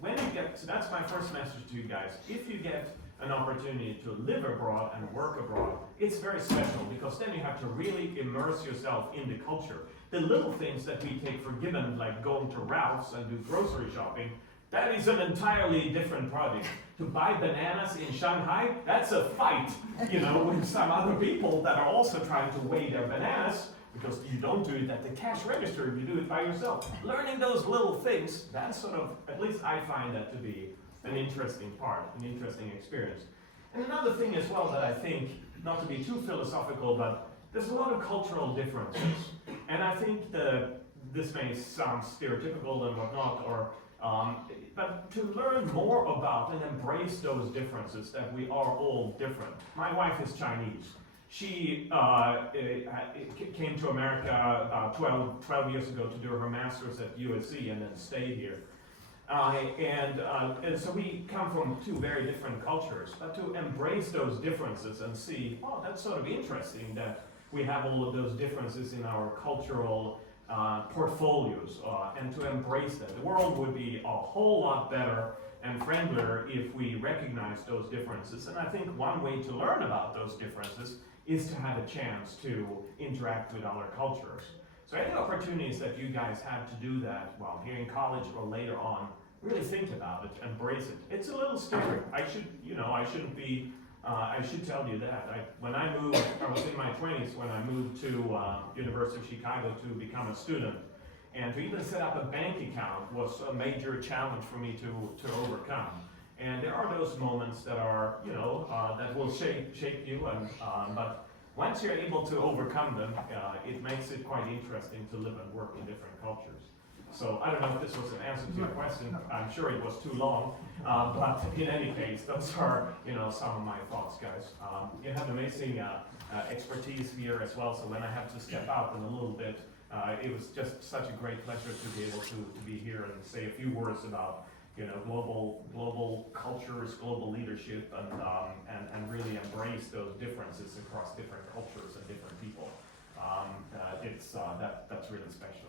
when you get, so that's my first message to you guys. If you get an opportunity to live abroad and work abroad, it's very special because then you have to really immerse yourself in the culture. The little things that we take for given, like going to Ralph's and do grocery shopping, That is an entirely different project. To buy bananas in Shanghai, that's a fight, you know, with some other people that are also trying to weigh their bananas, because you don't do it at the cash register, you do it by yourself. Learning those little things, that's sort of, at least I find that to be an interesting part, an interesting experience. And another thing as well that I think, not to be too philosophical, but there's a lot of cultural differences. And I think this may sound stereotypical and whatnot, or but to learn more about and embrace those differences, that we are all different. My wife is Chinese. She came to America about 12 years ago to do her master's at USC and then stayed here. And so we come from two very different cultures, but to embrace those differences and see, oh, that's sort of interesting that we have all of those differences in our cultural portfolios, and to embrace that. The world would be a whole lot better and friendlier if we recognize those differences. And I think one way to learn about those differences is to have a chance to interact with other cultures. So any opportunities that you guys have to do that while here in college or later on, really think about it, embrace it. It's a little scary. I should tell you that. When I moved, I was in my 20s when I moved to University of Chicago to become a student. And to even set up a bank account was a major challenge for me to overcome. And there are those moments that are, that will shake you. But once you're able to overcome them, it makes it quite interesting to live and work in different cultures. So I don't know if this was an answer to your question. I'm sure it was too long, but in any case, those are some of my thoughts, guys. You have amazing expertise here as well. So when I have to step out in a little bit, it was just such a great pleasure to be able to be here and say a few words about global cultures, global leadership, and really embrace those differences across different cultures and different people. That's really special.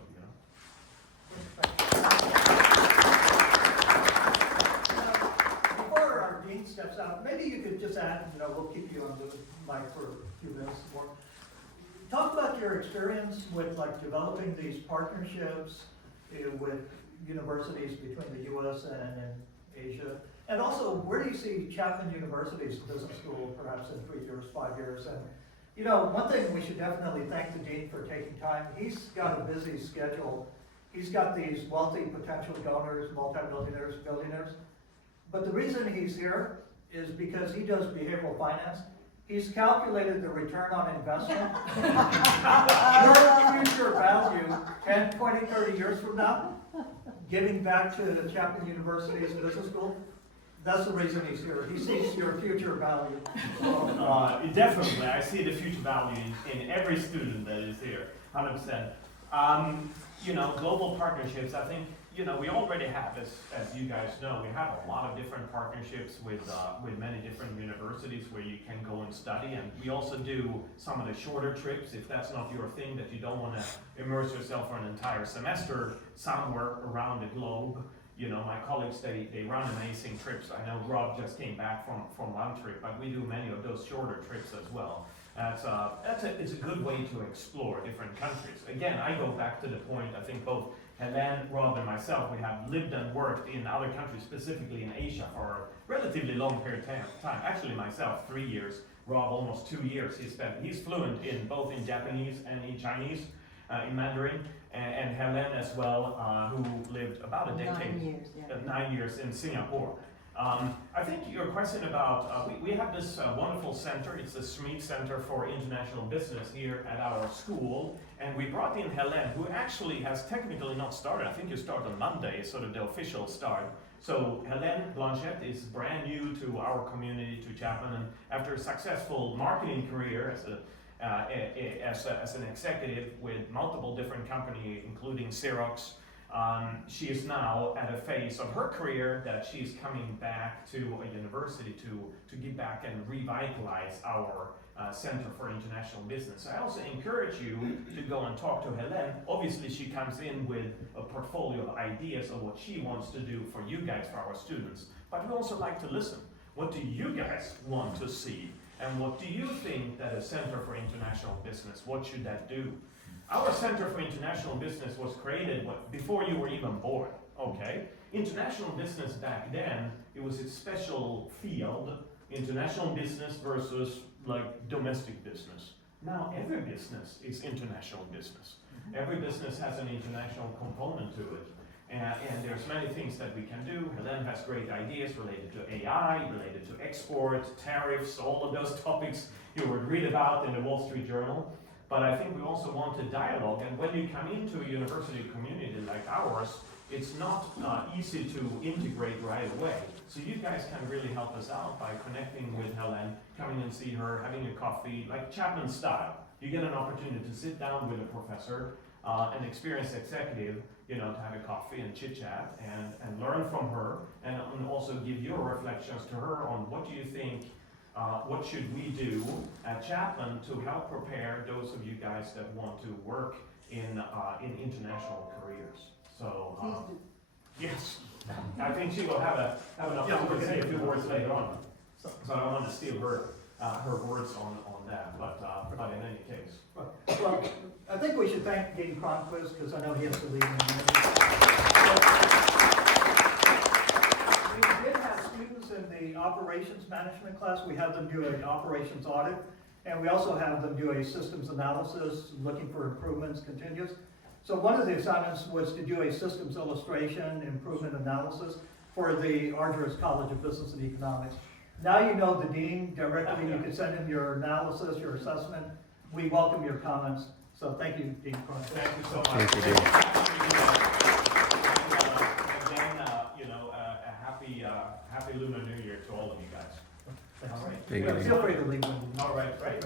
Before our dean steps out, maybe you could just add, we'll keep you on the mic for a few minutes more. Talk about your experience with developing these partnerships with universities between the U.S. and in Asia. And also, where do you see Chapman University's business school perhaps in 3 years, 5 years? And one thing we should definitely thank the dean for taking time. He's got a busy schedule. He's got these wealthy potential donors, multi-millionaires, billionaires. But the reason he's here is because he does behavioral finance. He's calculated the return on investment, your future value 10, 20, 30 years from now, giving back to the Chapman University's business school. That's the reason he's here. He sees your future value. Definitely, I see the future value in every student that is here, 100%. Global partnerships, I think, we already have, as you guys know, we have a lot of different partnerships with many different universities where you can go and study, and we also do some of the shorter trips, if that's not your thing, that you don't want to immerse yourself for an entire semester somewhere around the globe. My colleagues, they run amazing trips. I know Rob just came back from one trip, but we do many of those shorter trips as well. It's a good way to explore different countries. Again, I go back to the point, I think both Helen, Rob, and myself, we have lived and worked in other countries, specifically in Asia, for a relatively long period of time. Actually, myself, 3 years. Rob, almost 2 years. He's fluent in both in Japanese and in Chinese, in Mandarin. And Helen as well, who lived about a decade, 9 years, yeah. 9 years in Singapore. I think your question about, we have this wonderful center, it's the Schmid Center for International Business here at our school, and we brought in Helen, who actually has technically not started. I think you start on Monday, sort of the official start. So Helen Blanchette is brand new to our community, to Chapman, and after a successful marketing career as an executive with multiple different companies, including Xerox, she is now at a phase of her career that she's coming back to a university to give back and revitalize our Center for International Business. I also encourage you to go and talk to Helen. Obviously, she comes in with a portfolio of ideas of what she wants to do for you guys, for our students. But we also like to listen. What do you guys want to see? And what do you think that a Center for International Business, what should that do? Our Center for International Business was created before you were even born, okay? international business back then, it was a special field, international business versus like domestic business. Now every business is international business. Every business has an international component to it. And there's many things that we can do. Helen has great ideas related to AI, related to export, tariffs, all of those topics you would read about in the Wall Street Journal. But I think we also want a dialogue, and when you come into a university community like ours, it's not easy to integrate right away. So you guys can really help us out by connecting with Helen, coming and see her, having a coffee, like Chapman style. You get an opportunity to sit down with a professor, an experienced executive, to have a coffee and chit chat and learn from her, and also give your reflections to her on what do you think, what should we do at Chapman to help prepare those of you guys that want to work in international careers. So yes, I think she will have an opportunity to say a few words later on. So I don't want to steal her words on that, but in any case. Well, I think we should thank Dean Cronquist, because I know he has to leave in a minute. We did have students in the operations management class. We have them do an operations audit, and we also have them do a systems analysis, looking for improvements, continuous. So one of the assignments was to do a systems illustration, improvement analysis for the Argyros College of Business and Economics. Now you know the dean directly. You can send him your analysis, your assessment. We welcome your comments. So thank you, Dean Cronquist. Thank you so much. Thank you, Dean. Again, a happy Lunar New Year to all of you guys. All right. Thank you. Feel free to leave. All right, great.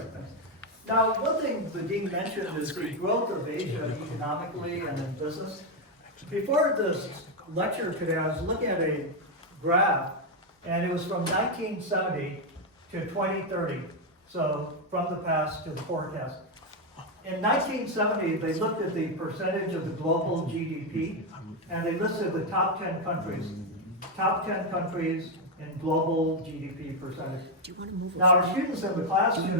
Now, one thing the dean mentioned is the growth of Asia economically and in business. Before this lecture today, I was looking at a graph, and it was from 1970 to 2030. So from the past to the forecast. In 1970, they looked at the percentage of the global GDP, and they listed the top 10 countries. Top 10 countries in global GDP percentage. Now, our students in the class should have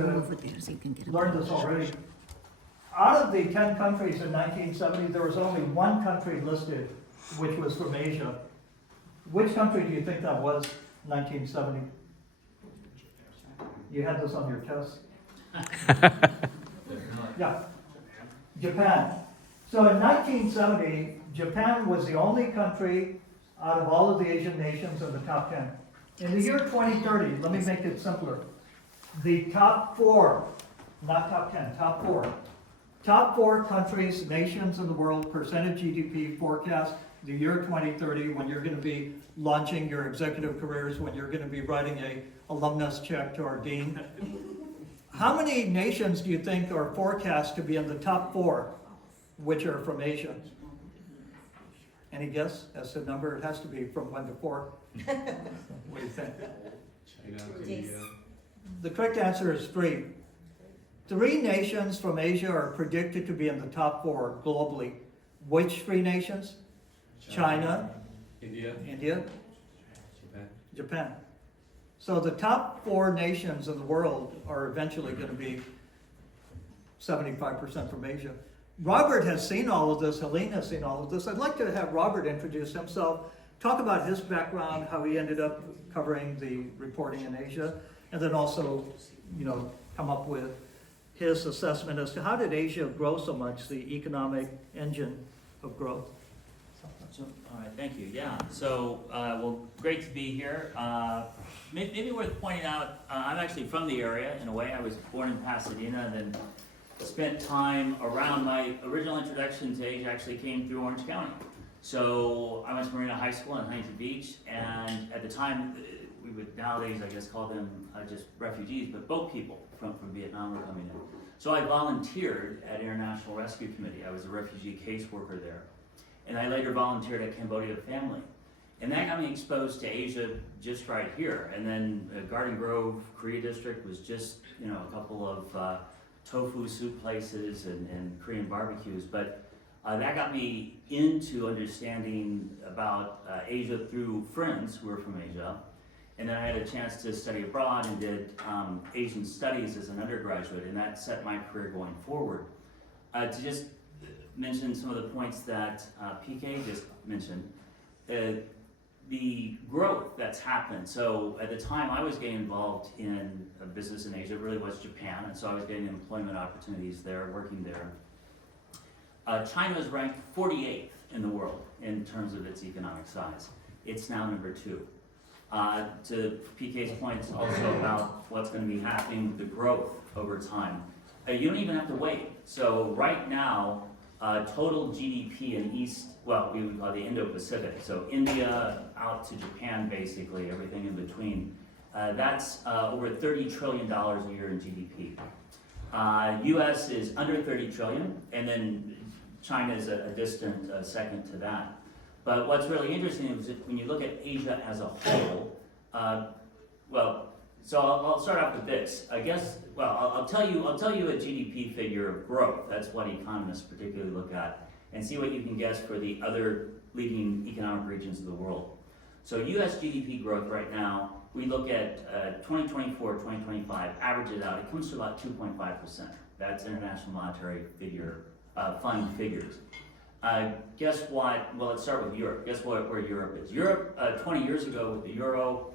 learned this already. Out of the 10 countries in 1970, there was only one country listed, which was from Asia. Which country do you think that was in 1970? You had this on your test? Yeah, Japan. So in 1970, Japan was the only country out of all of the Asian nations in the top 10. In the year 2030, let me make it simpler. The top 4, not top 10, top 4 countries, nations in the world, percentage GDP forecast, the year 2030, when you're going to be launching your executive careers, when you're going to be writing a alumnus check to our dean. How many nations do you think are forecast to be in the top 4, which are from Asia? Any guess as to number? It has to be from 1 to 4. What do you think? The correct answer is 3. 3 nations from Asia are predicted to be in the top 4 globally. Which 3 nations? China, India, Japan. So the top 4 nations in the world are eventually going to be 75% from Asia. Robert has seen all of this, Helene has seen all of this. I'd like to have Robert introduce himself, talk about his background, how he ended up covering the reporting in Asia, and then also, come up with his assessment as to how did Asia grow so much, the economic engine of growth. All right, thank you. Yeah, so, great to be here. Maybe worth pointing out, I'm actually from the area in a way. I was born in Pasadena, then spent time around. My original introduction to Asia actually came through Orange County. So I went to Marina High School in Huntington Beach, and at the time, we would nowadays, I guess, call them just refugees, but boat people from Vietnam were coming in. So I volunteered at International Rescue Committee. I was a refugee caseworker there. And I later volunteered at Cambodia Family. And that got me exposed to Asia just right here. And then Garden Grove, Korea District was just, a couple of tofu soup places and Korean barbecues. But that got me into understanding about Asia through friends who were from Asia. And then I had a chance to study abroad and did Asian studies as an undergraduate, and that set my career going forward. To just mention some of the points that PK just mentioned, the growth that's happened. So at the time I was getting involved in a business in Asia, it really was Japan, and so I was getting employment opportunities there, working there. China is ranked 48th in the world in terms of its economic size. It's now number 2. To PK's points also about what's going to be happening with the growth over time. You don't even have to wait. So right now, total GDP in we would call the Indo-Pacific, so India out to Japan basically, everything in between, that's over $30 trillion a year in GDP. US is under 30 trillion, and then China is a distant second to that. But what's really interesting is when you look at Asia as a whole, so I'll start off with this. I guess, I'll tell you a GDP figure of growth. That's what economists particularly look at, and see what you can guess for the other leading economic regions of the world. So US GDP growth right now, we look at 2024, 2025, averages out, it comes to about 2.5%. That's International Monetary Fund figures. Guess what? Well, let's start with Europe. Guess where Europe is? Europe, 20 years ago with the euro,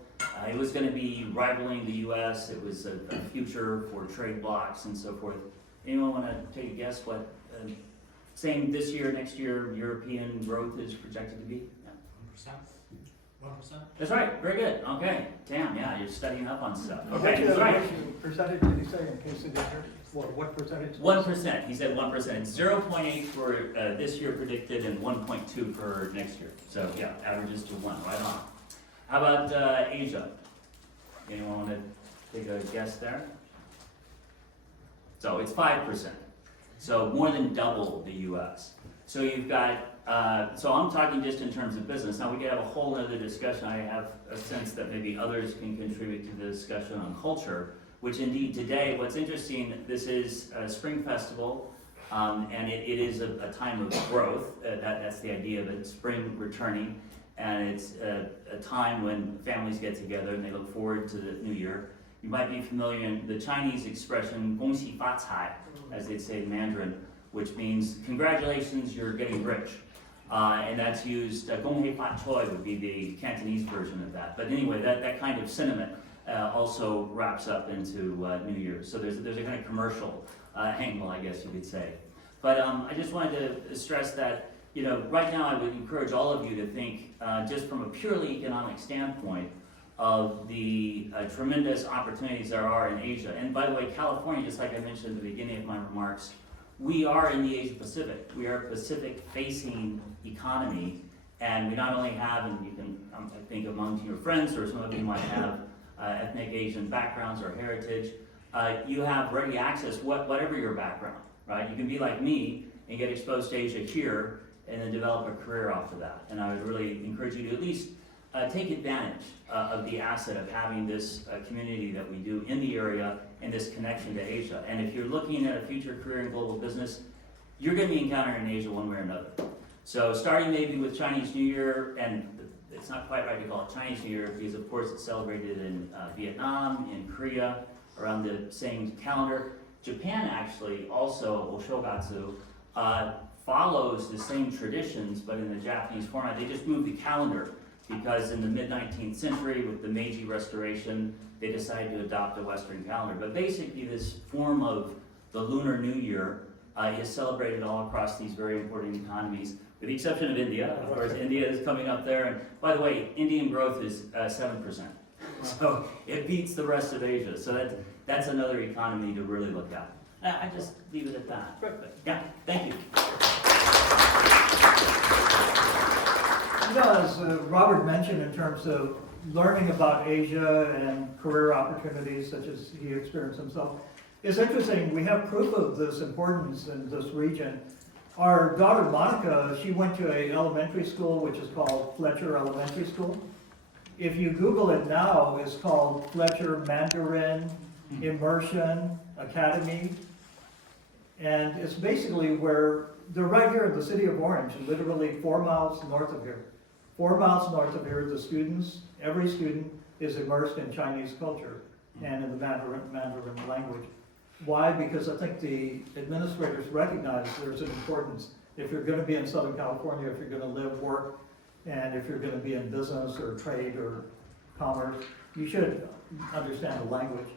it was going to be rivaling the US. It was a future for trade blocs and so forth. Anyone want to take a guess what, same this year, next year, European growth is projected to be? Yeah. 1%? That's right, very good. Okay, damn, yeah, you're studying up on stuff. Okay, that's right. Percentage did you say in case of difference? What percentage? 1%. He said 1%. It's 0.8 for this year predicted and 1.2 for next year. So yeah, averages to 1, right on. How about Asia? Anyone want to take a guess there? So it's 5%. So more than double the US. So you've got, so I'm talking just in terms of business. Now we could have a whole other discussion. I have a sense that maybe others can contribute to the discussion on culture, which indeed today, what's interesting, this is a spring festival, and it is a time of growth. That's the idea of it, spring returning, and it's a time when families get together and they look forward to the new year. You might be familiar in the Chinese expression, 恭喜发财, as they say in Mandarin, which means congratulations, you're getting rich. And that's used, 恭喜发财 would be the Cantonese version of that. But anyway, that kind of sentiment also wraps up into New Year's. So there's a kind of commercial angle, I guess you could say. But I just wanted to stress that, right now I would encourage all of you to think just from a purely economic standpoint of the tremendous opportunities there are in Asia. And by the way, California, just like I mentioned at the beginning of my remarks, we are in the Asia Pacific. We are a Pacific-facing economy, and we not only have, and you can, I think among your friends, or some of you might have ethnic Asian backgrounds or heritage, you have ready access, whatever your background, right? You can be like me and get exposed to Asia here, and then develop a career off of that. And I would really encourage you to at least take advantage of the asset of having this community that we do in the area and this connection to Asia. And if you're looking at a future career in global business, you're going to be encountering Asia one way or another. So starting maybe with Chinese New Year, and it's not quite right to call it Chinese New Year because of course it's celebrated in Vietnam, in Korea, around the same calendar. Japan actually also, Oshogatsu, follows the same traditions but in the Japanese format. They just moved the calendar because in the mid-19th century with the Meiji Restoration, they decided to adopt a Western calendar. But basically this form of the Lunar New Year is celebrated all across these very important economies, with the exception of India. Of course, India is coming up there. And by the way, Indian growth is 7%. So it beats the rest of Asia. So that's another economy to really look at. I just leave it at that. But yeah, thank you. As Robert mentioned in terms of learning about Asia and career opportunities such as he experienced himself, it's interesting, we have proof of this importance in this region. Our daughter Monica, she went to an elementary school which is called Fletcher Elementary School. If you Google it now, it's called Fletcher Mandarin Immersion Academy. And it's basically where, they're right here in the city of Orange, literally 4 miles north of here. 4 miles north of here, the students, every student is immersed in Chinese culture and in the Mandarin language. Why? Because I think the administrators recognize there's an importance. If you're going to be in Southern California, if you're going to live, work, And if you're gonna be in business or trade or commerce, you should understand the language.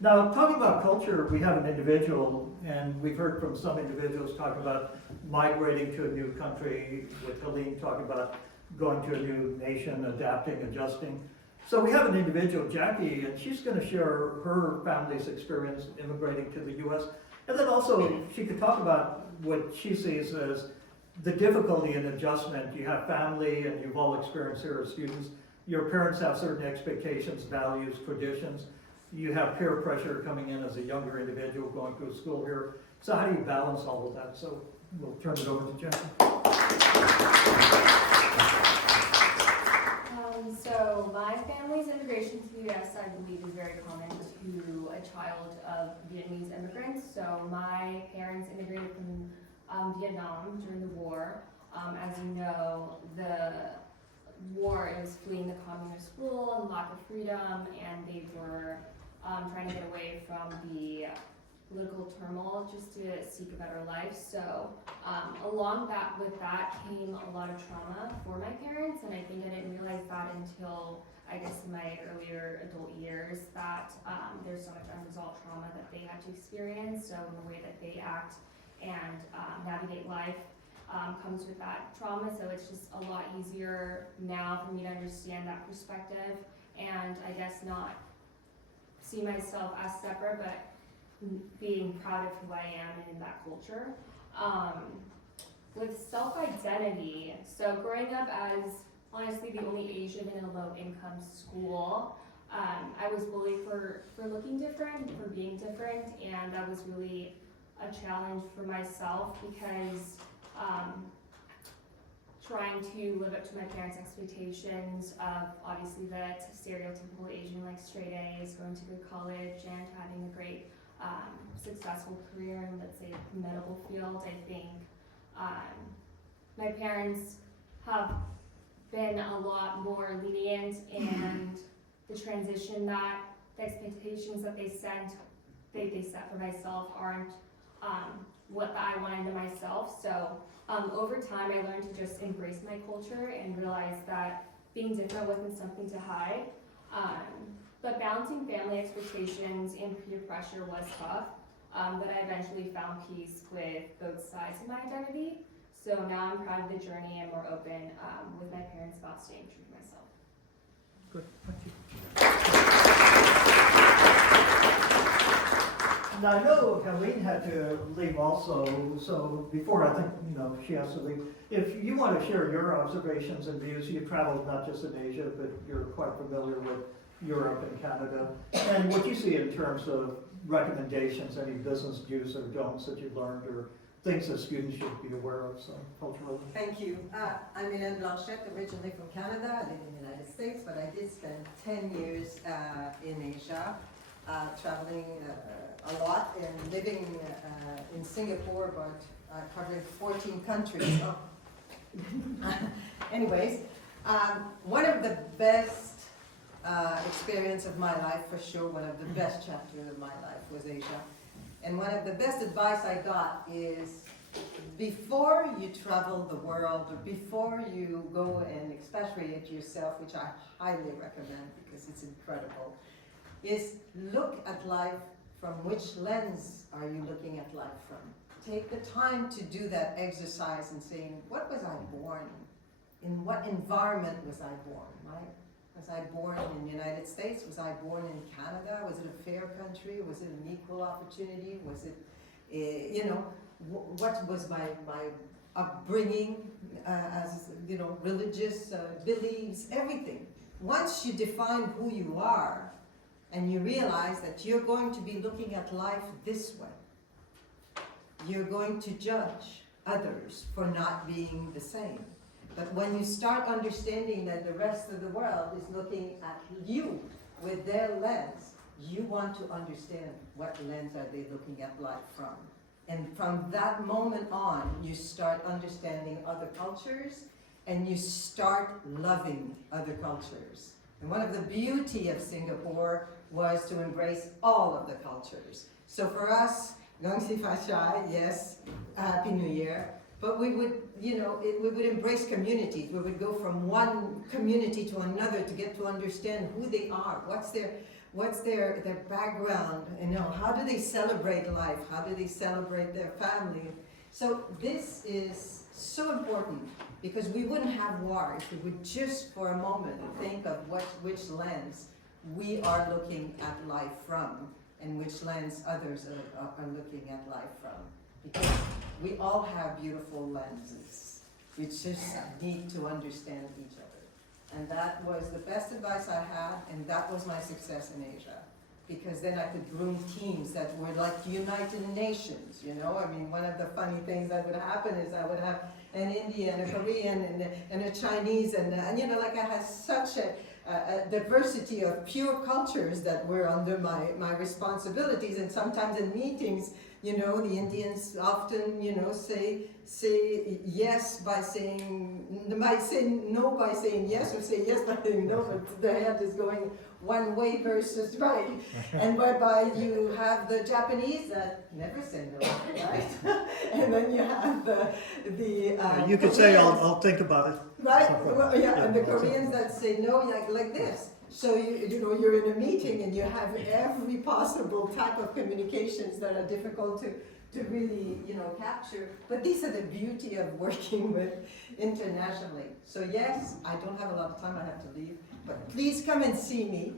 Now, talking about culture, we have an individual, and we've heard from some individuals talk about migrating to a new country, with Helene talking about going to a new nation, adapting, adjusting. So we have an individual, Jackie, and she's gonna share her family's experience immigrating to the US. And then also, she could talk about what she sees as the difficulty in adjustment. You have family, and you've all experienced here as students. Your parents have certain expectations, values, traditions. You have peer pressure coming in as a younger individual going through school here. So how do you balance all of that? So we'll turn it over to Jackie. So my family's immigration to the U.S., I believe, is very common to a child of Vietnamese immigrants. So my parents immigrated from Vietnam during the war. As you know, the war, it was fleeing the communist rule and lack of freedom, and they were trying to get away from the political turmoil just to seek a better life. So along with that came a lot of trauma for my parents, and I think I didn't realize that until I guess in my earlier adult years, that there's so much unresolved trauma that they had to experience. So in the way that they act and navigate life comes with that trauma. So it's just a lot easier now for me to understand that perspective, and I guess not see myself as separate, but being proud of who I am and in that culture. With self-identity, so growing up as honestly the only Asian in a low-income school, I was bullied for looking different, for being different, and that was really a challenge for myself because trying to live up to my parents' expectations of obviously the stereotypical Asian, like straight A's, going to good college, and having a great successful career in, let's say, the medical field. I think my parents have been a lot more lenient, and the transition that the expectations that they set for myself aren't what I wanted to myself. So over time, I learned to just embrace my culture and realize that being different wasn't something to hide. But balancing family expectations and peer pressure was tough, but I eventually found peace with both sides of my identity. So now I'm proud of the journey and more open with my parents about staying true to myself. Good, thank you. Now I know Helene had to leave also, so before I think, she has to leave. If you want to share your observations and views, you've traveled not just in Asia, but you're quite familiar with Europe and Canada, and what you see in terms of recommendations, any business do's or don'ts that you've learned, or things that students should be aware of, so culturally. Thank you. I'm Hélène Blanchette, originally from Canada. I live in the United States, but I did spend 10 years in Asia, traveling a lot and living in Singapore, but covering 14 countries. Anyways, one of the best experience of my life, for sure, one of the best chapters of my life was Asia. And one of the best advice I got is, before you travel the world, or before you go and expatriate yourself, which I highly recommend because it's incredible, is look at life from which lens are you looking at life from. Take the time to do that exercise and saying, what was I born in? In what environment was I born, right? Was I born in the United States? Was I born in Canada? Was it a fair country? Was it an equal opportunity? Was it, what was my upbringing as, religious beliefs, everything. Once you define who you are and you realize that you're going to be looking at life this way, you're going to judge others for not being the same. But when you start understanding that the rest of the world is looking at you with their lens, you want to understand what lens are they looking at life from. And from that moment on, you start understanding other cultures, and you start loving other cultures. And one of the beauty of Singapore was to embrace all of the cultures. So for us, Gong Si Fa Shai, yes, Happy New Year. but we would, we would embrace communities. We would go from one community to another to get to understand who they are, what's their background, how do they celebrate life, how do they celebrate their family. So this is so important, because we wouldn't have war if we would just for a moment think of which lens we are looking at life from, and which lens others are looking at life from. Because we all have beautiful lenses. We just need to understand each other. And that was the best advice I had, and that was my success in Asia. Because then I could groom teams that were like United Nations, one of the funny things that would happen is I would have an Indian, a Korean, and a Chinese, and I had such a diversity of pure cultures that were under my responsibilities. And sometimes in meetings, the Indians often, say yes by saying no by saying yes, or say yes by saying no, but the head is going one way versus right. And whereby you have the Japanese that never say no, right? And then you have the you could say, I'll think about it. Right, well, yeah, and the Koreans that say no like this. So you're in a meeting and you have every possible type of communications that are difficult to really capture. But these are the beauty of working with internationally. So yes, I don't have a lot of time, I have to leave. But please come and see me,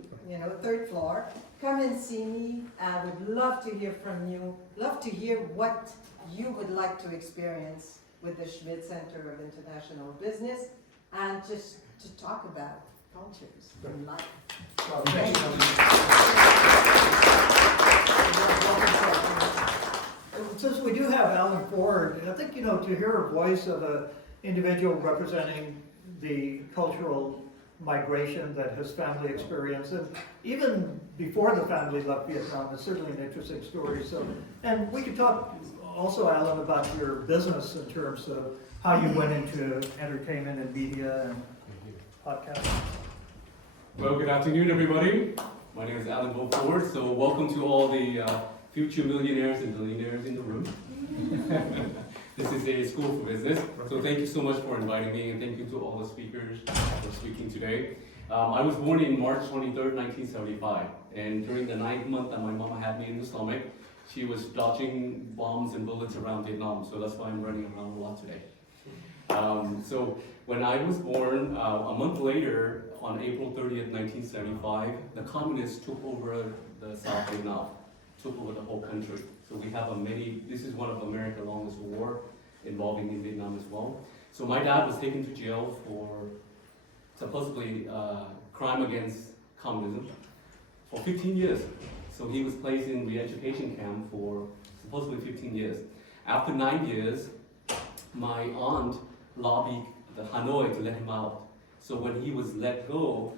third floor. Come and see me. I would love to hear from you. Love to hear what you would like to experience with the Schmidt Center of International Business, and just to talk about cultures and life. Well, thank you. Since we do have Alan Ford, I think, to hear a voice of an individual representing the cultural migration that his family experienced, and even before the family left Vietnam, is certainly an interesting story. So, and we could talk also, Alan, about your business in terms of how you went into entertainment and media and podcasts. Well, good afternoon, everybody. My name is Alan Beaufort, so welcome to all the future millionaires and billionaires in the room. This is a school for business, so thank you so much for inviting me, and thank you to all the speakers for speaking today. I was born in March 23rd, 1975, and during the 9th month that my mama had me in the stomach, she was dodging bombs and bullets around Vietnam, so that's why I'm running around a lot today. So when I was born, a month later, on April 30th, 1975, the communists took over the South Vietnam, took over the whole country. So we have this is one of America's longest war involving in Vietnam as well. So my dad was taken to jail for supposedly crime against communism for 15 years. So he was placed in the education camp for supposedly 15 years. After 9 years, my aunt lobbied the Hanoi to let him out. So when he was let go,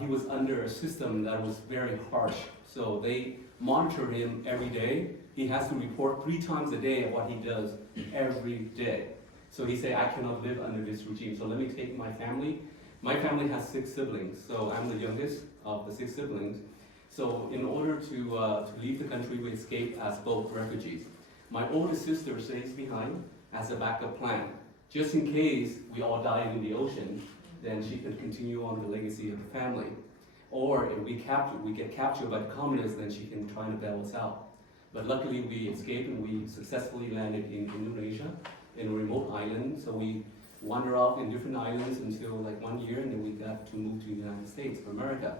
he was under a system that was very harsh. So they monitor him every day. He has to report 3 times a day of what he does every day. So he said, I cannot live under this regime. So let me take my family. My family has 6 siblings. So I'm the youngest of the 6 siblings. So in order to leave the country, we escaped as both refugees. My oldest sister stays behind as a backup plan. Just in case we all died in the ocean, then she could continue on the legacy of the family. Or if we get captured by the communists, then she can try to bail us out. But luckily we escaped and we successfully landed in Indonesia, in a remote island. So we wandered off in different islands until like 1 year, and then we got to move to the United States of America.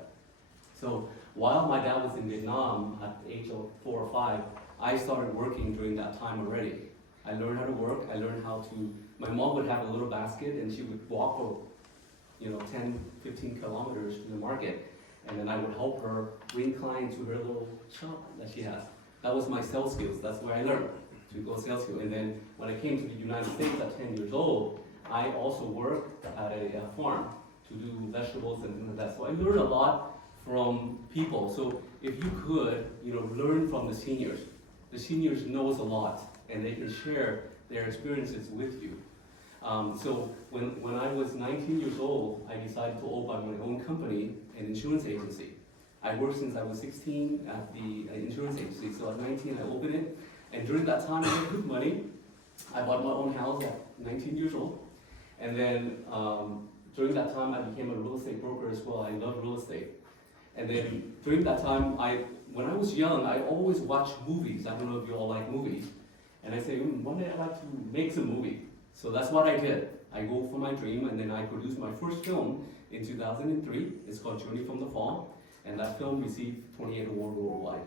So while my dad was in Vietnam at the age of 4 or 5, I started working during that time already. I learned how to work, I learned how to, my mom would have a little basket and she would walk for 10, 15 kilometers to the market. And then I would help her bring clients to her little shop that she has. That was my sales skills, that's where I learned to go sales skills. And then when I came to the United States at 10 years old, I also worked at a farm to do vegetables and things like that. So I learned a lot from people. So if you could, learn from the seniors. The seniors knows a lot and they can share their experiences with you. So when I was 19 years old, I decided to open my own company, an insurance agency. I worked since I was 16 at the insurance agency. So at 19, I opened it. And during that time, I made good money. I bought my own house at 19 years old. And then during that time, I became a real estate broker as well. I love real estate. And then during that time, when I was young, I always watched movies. I don't know if you all like movies. And I say, one day I'd like to make some movie. So that's what I did. I go for my dream, and then I produced my first film in 2003. It's called Journey from the Fall. And that film received 28 awards worldwide.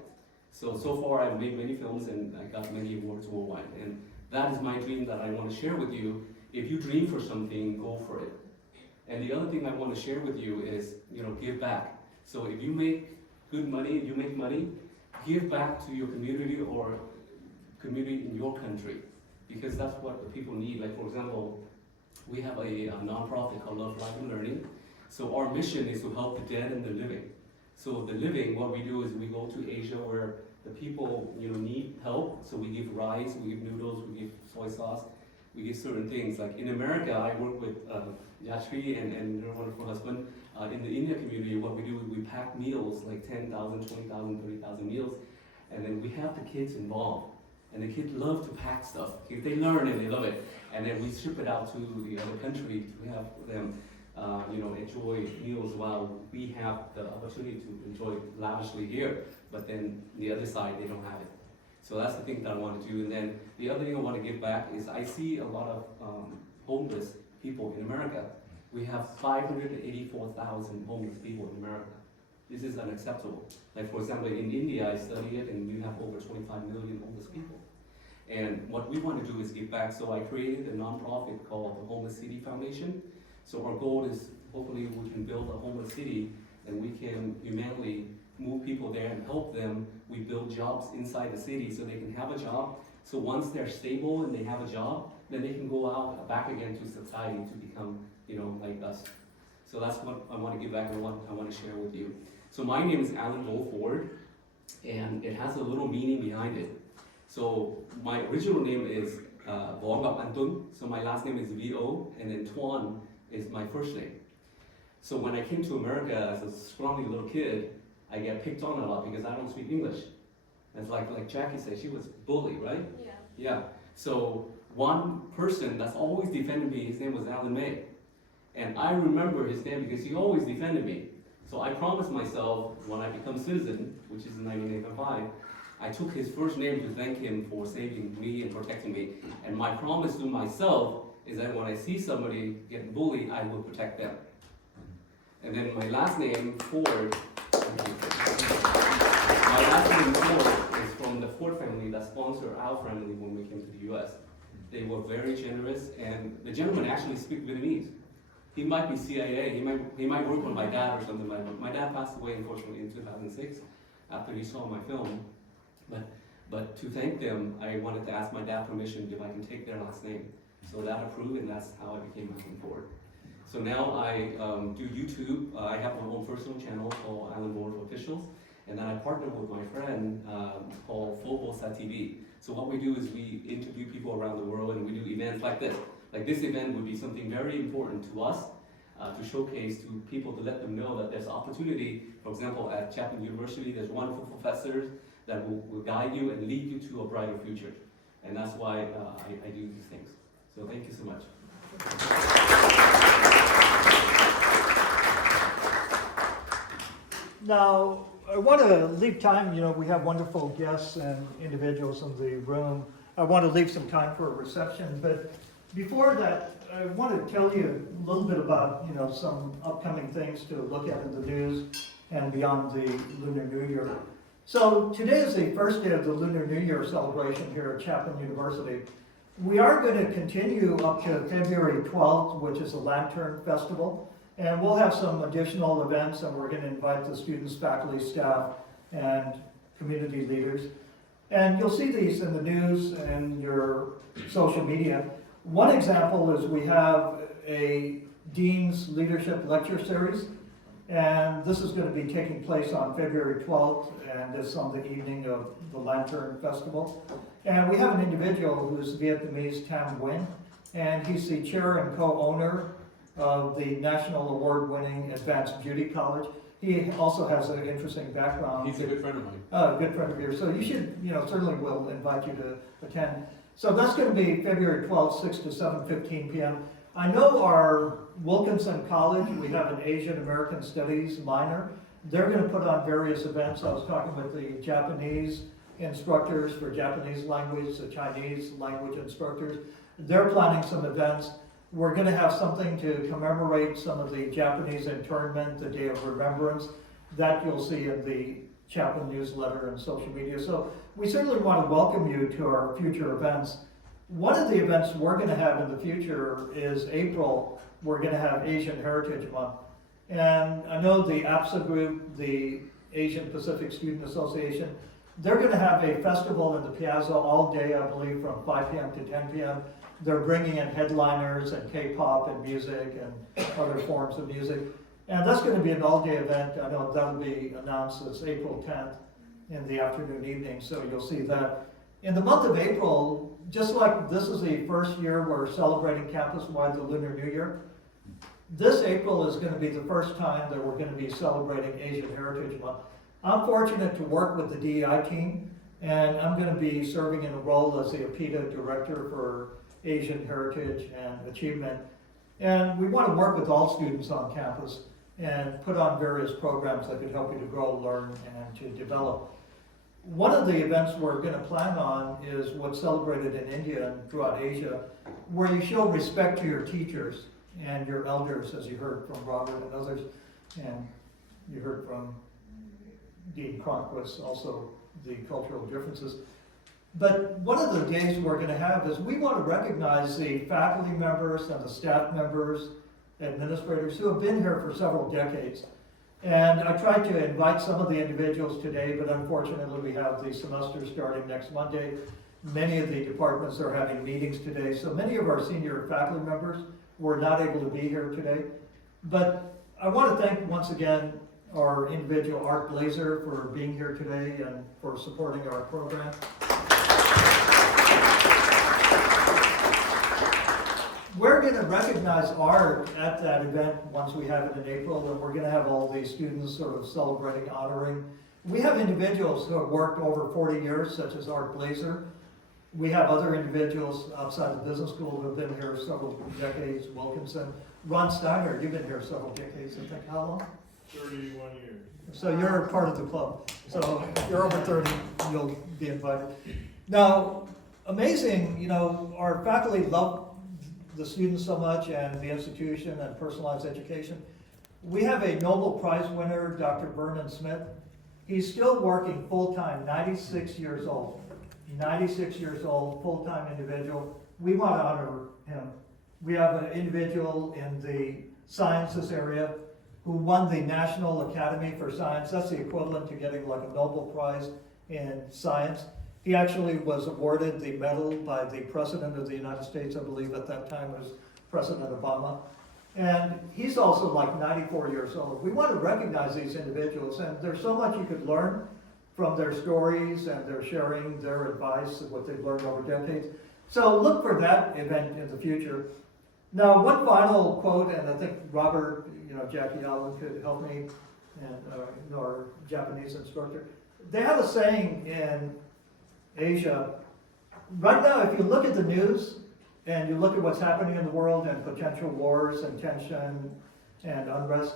So far I've made many films and I got many awards worldwide. And that is my dream that I want to share with you. If you dream for something, go for it. And the other thing I want to share with you is, give back. So if you make good money, if you make money, give back to your community or community in your country, because that's what the people need. Like, for example, we have a nonprofit called Love, Life, and Learning. So our mission is to help the dead and the living. So the living, what we do is we go to Asia where the people need help. So we give rice, we give noodles, we give soy sauce, we give certain things. Like in America, I work with Yashri and her wonderful husband. In the India community, what we do is we pack meals, like 10,000, 20,000, 30,000 meals, and then we have the kids involved. And the kids love to pack stuff. They learn and they love it. And then we ship it out to the other country to have them enjoy meals while we have the opportunity to enjoy lavishly here. But then the other side, they don't have it. So that's the thing that I want to do. And then the other thing I want to give back is I see a lot of homeless people in America. We have 584,000 homeless people in America. This is unacceptable. Like, for example, in India, I study it, and we have over 25 million homeless people. And what we want to do is give back. So I created a nonprofit called the Homeless City Foundation. So our goal is hopefully we can build a homeless city, and we can humanely move people there and help them. We build jobs inside the city so they can have a job. So once they're stable and they have a job, then they can go out back again to society to become, like us. So that's what I want to give back and what I want to share with you. So my name is Alan Ford, and it has a little meaning behind it. So my original name is Vong Ngọc An Tuấn. So my last name is V.O. and then Tuan is my first name. So when I came to America as a scrawny little kid, I get picked on a lot because I don't speak English. It's like Jackie said, she was bullied, right? Yeah. Yeah. So one person that's always defended me, his name was Alan May. And I remember his name because he always defended me. So I promised myself when I become citizen, which is in 1985, I took his first name to thank him for saving me and protecting me. And my promise to myself is that when I see somebody getting bullied, I will protect them. And then my last name, Ford, my last name, Ford, is from the Ford family that sponsored our family when we came to the US. They were very generous, and the gentleman actually speaks Vietnamese. He might be CIA, he might work with my dad or something like that. My dad passed away, unfortunately, in 2006 after he saw my film. But to thank them, I wanted to ask my dad permission if I can take their last name. So that approved, and that's how I became Alan Ford. So now I do YouTube. I have my own personal channel called Alan Ford Officials, and then I partner with my friend called Fobosa TV. So what we do is we interview people around the world, and we do events like this. Like this event would be something very important to us, to showcase to people, to let them know that there's opportunity. For example, at Chapman University, there's wonderful professors that will guide you and lead you to a brighter future. And that's why I do these things. So thank you so much. Now, I want to leave time, we have wonderful guests and individuals in the room. I want to leave some time for a reception, but before that, I want to tell you a little bit about, some upcoming things to look at in the news and beyond the Lunar New Year. So today is the first day of the Lunar New Year celebration here at Chapman University. We are going to continue up to February 12th, which is the Lantern Festival. And we'll have some additional events, and we're going to invite the students, faculty, staff, and community leaders. And you'll see these in the news and your social media. One example is we have a Dean's Leadership Lecture Series, and this is going to be taking place on February 12th, and it's on the evening of the Lantern Festival. And we have an individual who's Vietnamese, Tam Nguyen, and he's the chair and co-owner of the National Award-winning Advanced Beauty College. He also has an interesting background. He's a good friend of mine. A good friend of yours. So you should, certainly will invite you to attend. So that's going to be February 12th, 6 to 7:15 p.m. I know our Wilkinson College, we have an Asian American Studies minor. They're going to put on various events. I was talking with the Japanese instructors for Japanese language, the Chinese language instructors. They're planning some events. We're going to have something to commemorate some of the Japanese internment, the Day of Remembrance. That you'll see in the Chapman newsletter and social media. So we certainly want to welcome you to our future events. One of the events we're going to have in the future is April. We're going to have Asian Heritage Month. And I know the APSA group, the Asian Pacific Student Association, they're going to have a festival in the piazza all day, I believe, from 5 p.m. to 10 p.m. They're bringing in headliners and K-pop and music and other forms of music. And that's going to be an all-day event. I know that'll be announced as April 10th in the afternoon, evening, so you'll see that. In the month of April, just like this is the first year we're celebrating campus-wide the Lunar New Year, this April is going to be the first time that we're going to be celebrating Asian Heritage Month. I'm fortunate to work with the DEI team, and I'm going to be serving in a role as the APITA Director for Asian Heritage and Achievement. And we want to work with all students on campus and put on various programs that could help you to grow, learn, and to develop. One of the events we're going to plan on is what's celebrated in India and throughout Asia, where you show respect to your teachers and your elders, as you heard from Robert and others, and you heard from Dean Cronquist, also the cultural differences. But one of the days we're going to have is we want to recognize the faculty members and the staff members, administrators who have been here for several decades. And I tried to invite some of the individuals today, but unfortunately we have the semester starting next Monday. Many of the departments are having meetings today, so many of our senior faculty members were not able to be here today. But I want to thank once again our individual Art Blazer for being here today and for supporting our program. We're going to recognize art at that event once we have it in April, and we're going to have all the students sort of celebrating, honoring. We have individuals who have worked over 40 years, such as Art Blazer. We have other individuals outside the business school who have been here several decades, Wilkinson. Ron Steiner, you've been here several decades, I think. How long? 31 years. So you're part of the club. So if you're over 30, you'll be invited. Now, amazing, our faculty love the students so much and the institution and personalized education. We have a Nobel Prize winner, Dr. Vernon Smith. He's still working full-time, 96 years old. 96 years old, full-time individual. We want to honor him. We have an individual in the sciences area who won the National Academy for Science. That's the equivalent to getting like a Nobel Prize in science. He actually was awarded the medal by the President of the United States, I believe at that time was President Obama. And he's also like 94 years old. We want to recognize these individuals, and there's so much you could learn from their stories and their sharing their advice and what they've learned over decades. So look for that event in the future. Now, one final quote, and I think Robert, Jackie Allen could help me, and our Japanese instructor. They have a saying in Asia, right now, if you look at the news and you look at what's happening in the world and potential wars and tension and unrest,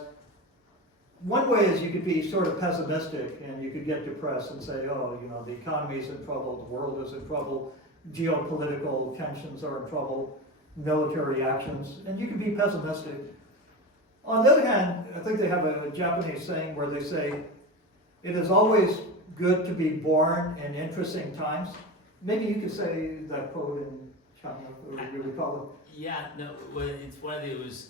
one way is you could be sort of pessimistic and you could get depressed and say, oh, the economy is in trouble, the world is in trouble, geopolitical tensions are in trouble, military actions, and you can be pessimistic. On the other hand, I think they have a Japanese saying where they say, it is always good to be born in interesting times. Maybe you could say that quote in China, or you would call it. Yeah, no, well, it's one of those,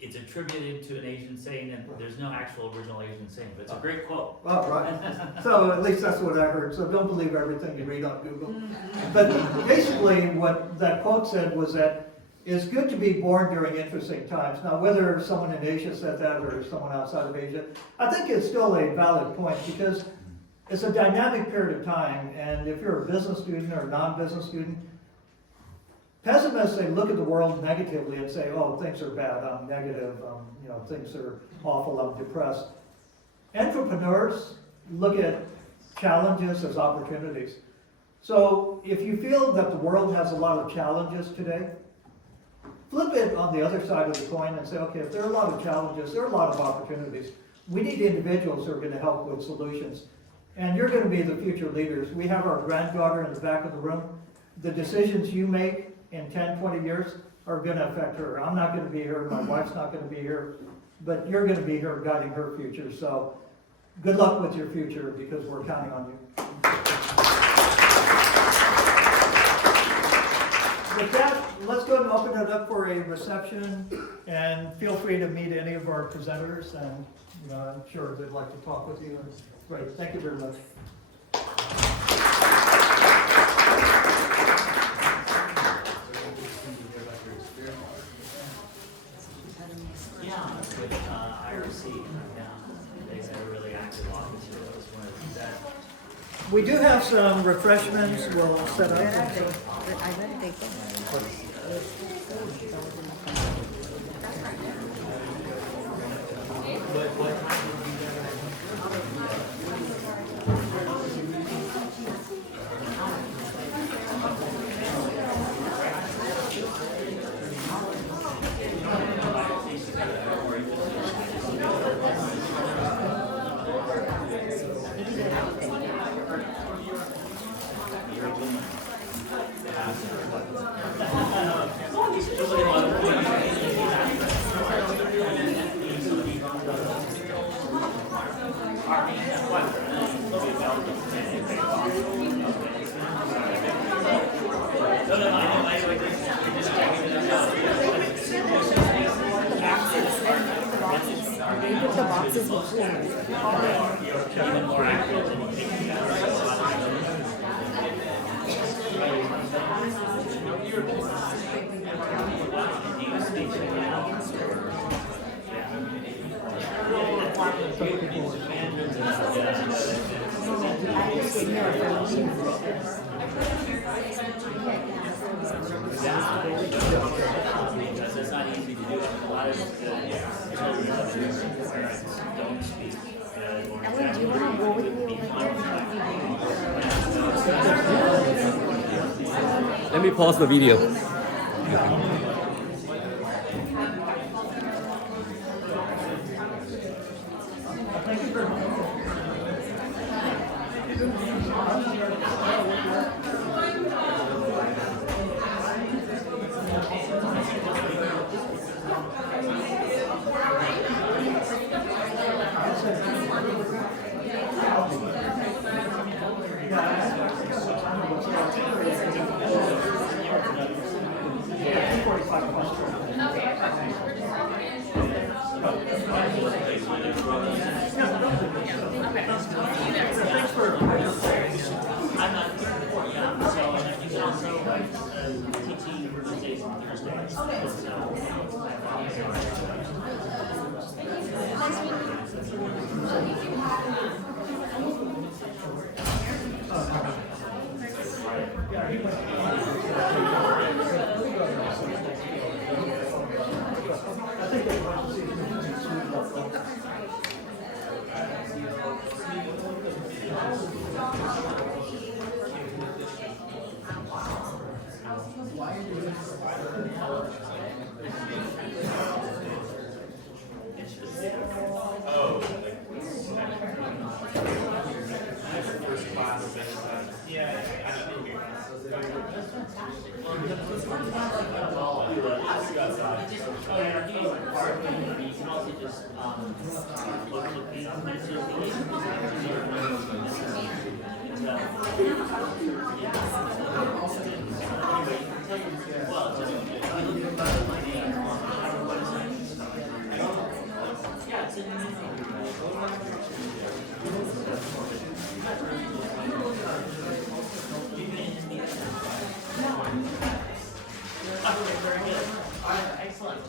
it's attributed to an Asian saying, and there's no actual original Asian saying, but it's a great quote. Oh, right. So at least that's what I heard. So don't believe everything you read on Google. But basically what that quote said was that it's good to be born during interesting times. Now, whether someone in Asia said that or someone outside of Asia, I think it's still a valid point because it's a dynamic period of time, and if you're a business student or a non-business student, pessimists, they look at the world negatively and say, oh, things are bad, I'm negative, things are awful, I'm depressed. Entrepreneurs look at challenges as opportunities. So if you feel that the world has a lot of challenges today, flip it on the other side of the coin and say, okay, if there are a lot of challenges, there are a lot of opportunities. We need individuals who are going to help with solutions. And you're going to be the future leaders. We have our granddaughter in the back of the room. The decisions you make in 10, 20 years are going to affect her. I'm not going to be here. My wife's not going to be here. But you're going to be here guiding her future. So good luck with your future because we're counting on you. With that, let's go ahead and open it up for a reception, and feel free to meet any of our presenters, and I'm sure they'd like to talk with you. Great, thank you very much. Yeah, with IRC, they had a really active office here. That was one of that. We do have some refreshments. We'll set up. I better take them. The boxes will It's not easy to do. A lot of children don't speak. Do you want to go with me Let me pause the video.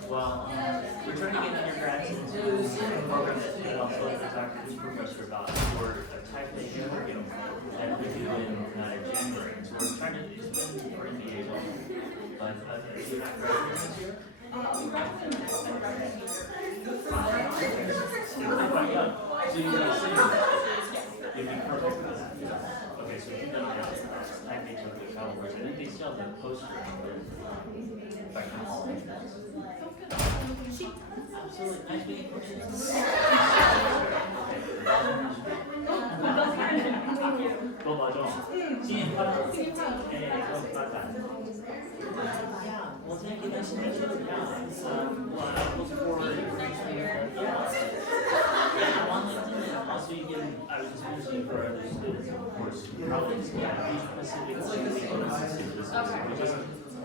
Well, we're trying to get undergrads into a program that I'll talk to the professor about for a type of curriculum that we do in January. So we're trying to expand for MBA level. But you're not graduating this year? Quite young. So So you'd be perfect for that. Okay, so you've done that. I made sure the travel version. I think they still have the poster. Absolutely. Nice meeting you. Well, thank you. Nice to meet you. Yeah. Well, I look forward to on LinkedIn, and also you can, I was just mentioning for other students, of course, probably each Pacific just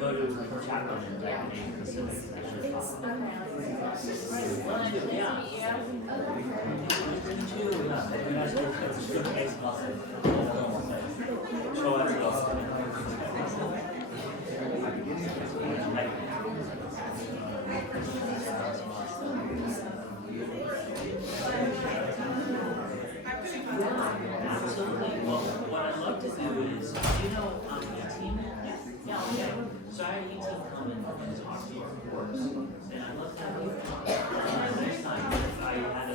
go to Chapman and type in Asia Pacific. Yeah. Show us Absolutely. Well, what I'd love to do is, your team? Yeah, okay. So I had 18 come in and talk to your course, and I'd love to have you next time. I had a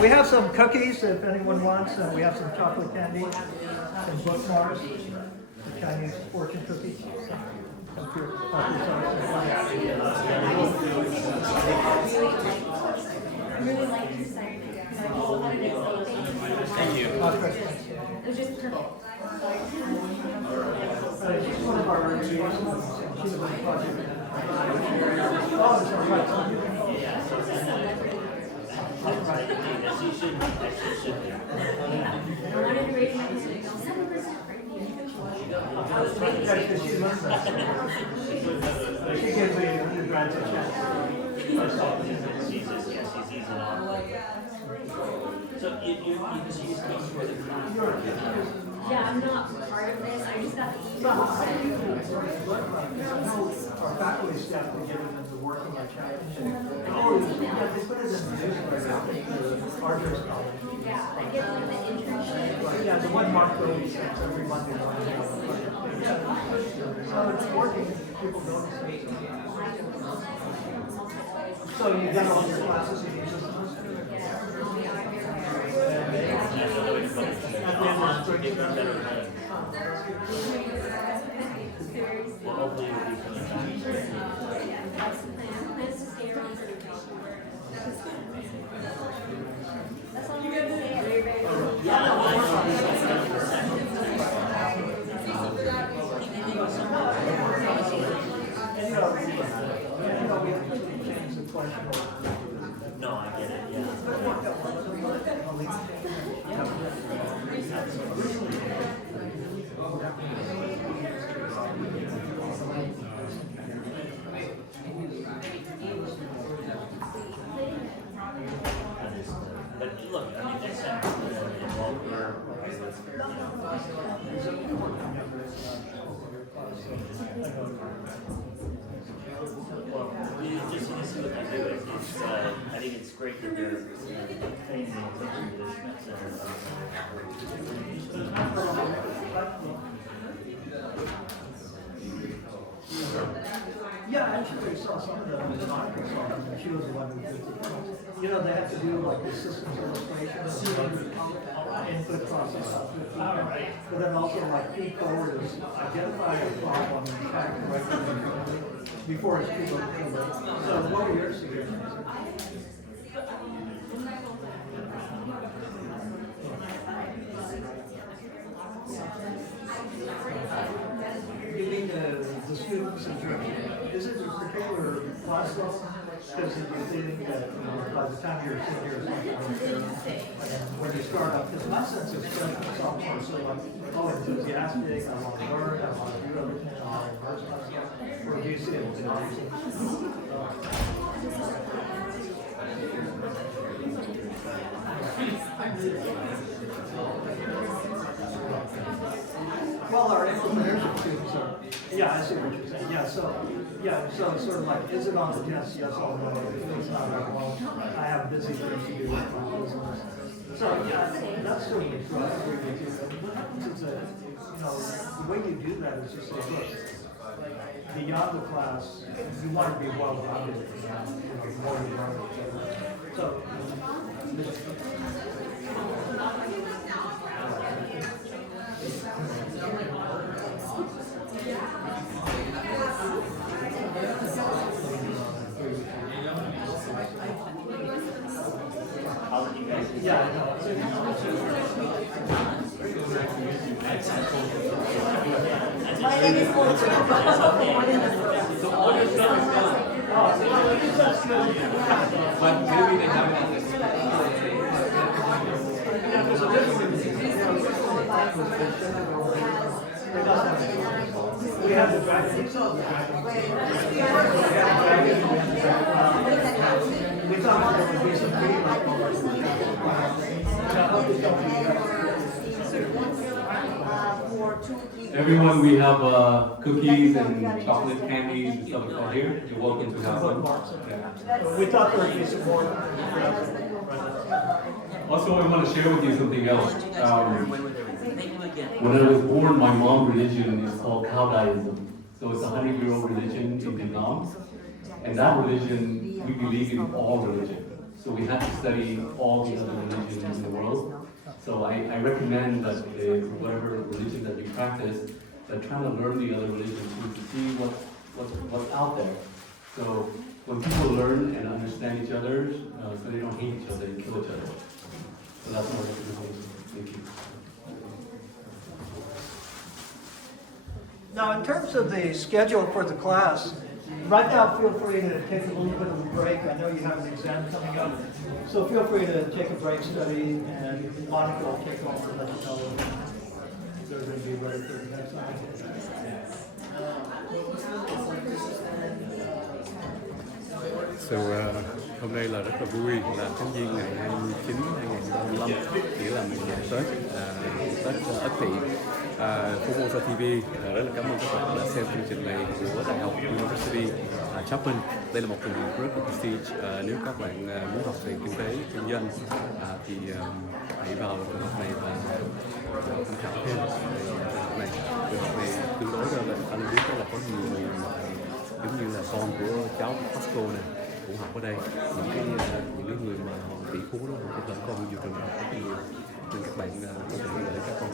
We have some cookies if anyone wants, and we have some chocolate candy, some bookmarks, the Chinese fortune cookies. Thank you. It was just perfect. She's one of our she's I wanted to raise my hand. 7% She gives me the grants a chance. So you just use those for the Yeah, I'm not part of this. I just got the email. Our faculty staff to get them into working at Chapman. They put it in the newsletter. Arthur's college. Yeah, I get them the internship. Yeah, the one Mark Brody sends every Monday morning. So it's working. People notice it. So you get all your classes in each of those? Well, hopefully you'll be coming back. That's the plan. Plans to stay around for the That's all you gotta say. No, I get it, yeah. But look, I mean, next time involved here. see what they do. I think it's great that they're paying the attention to the Schmidt Center. Yeah, actually, I saw some of them in my consultant, and she was the one who did the, you know, they have to do like the systems illustration, input process, but then also like feed forward is identify a problem and try to correct it before it's too late. So what were your suggestions? You mean the students in terms of, is it a particular class level? Because you think that, you know, by the time you're a senior or something, and when you start up, because my sense is freshman, sophomore, so like, oh, enthusiastic, I want to learn, I want to do everything, I want to immerse myself, or do you see it? Well, our entrepreneurship students are, yeah, I see what you're saying. Yeah, so sort of like, is it on the test? Yes or no? If it's not, well, I have busy things to do with my business. So, yeah, that's certainly true. I agree with you. It's a, you know, the way you do that is just say, look, beyond the class, you want to be well-rounded, you know, the more you learn. So, yeah, I know. My name is But maybe they have we have the dragon. We thought there would be some Everyone, we have cookies and chocolate candies and stuff like that here. You're welcome to have them. Yeah. We thought there would be some more. Also, I want to share with you something else. When I was born, my mom's religion is called Taoism. So it's a 100-year-old religion in Vietnam. And that religion, we believe in all religion. So we have to study all the other religions in the world. So I recommend that whatever religion that you practice, that try to learn the other religions to see what's out there. So when people learn and understand each other, so they don't hate each other and kill each other. So that's my recommendation. Thank you. Now, in terms of the schedule for the class, right now feel free to take a little bit of a break. I know you have an exam coming up, so feel free to take a break, study, and Monica will take over and let you know if they're going to be ready for the next time. So, hôm nay là rất là vui là tháng Giêng ngày 29 2025, nghĩa là mình Tết Ất Tỵ. Formosa TV rất là cảm ơn các bạn đã xem chương trình này của Đại học University Chapman. Đây là một trường học rất là prestige. Nếu các bạn muốn học về kinh tế, kinh doanh thì hãy vào trường học này và tham khảo thêm về trường học này. Trường học này tương đối là anh biết là có nhiều người giống như là con của cháu Pasco này cũng học ở đây. Những cái người mà họ tỷ phú đó họ vẫn còn nhiều trường học rất nhiều, nên các bạn có thể gửi các con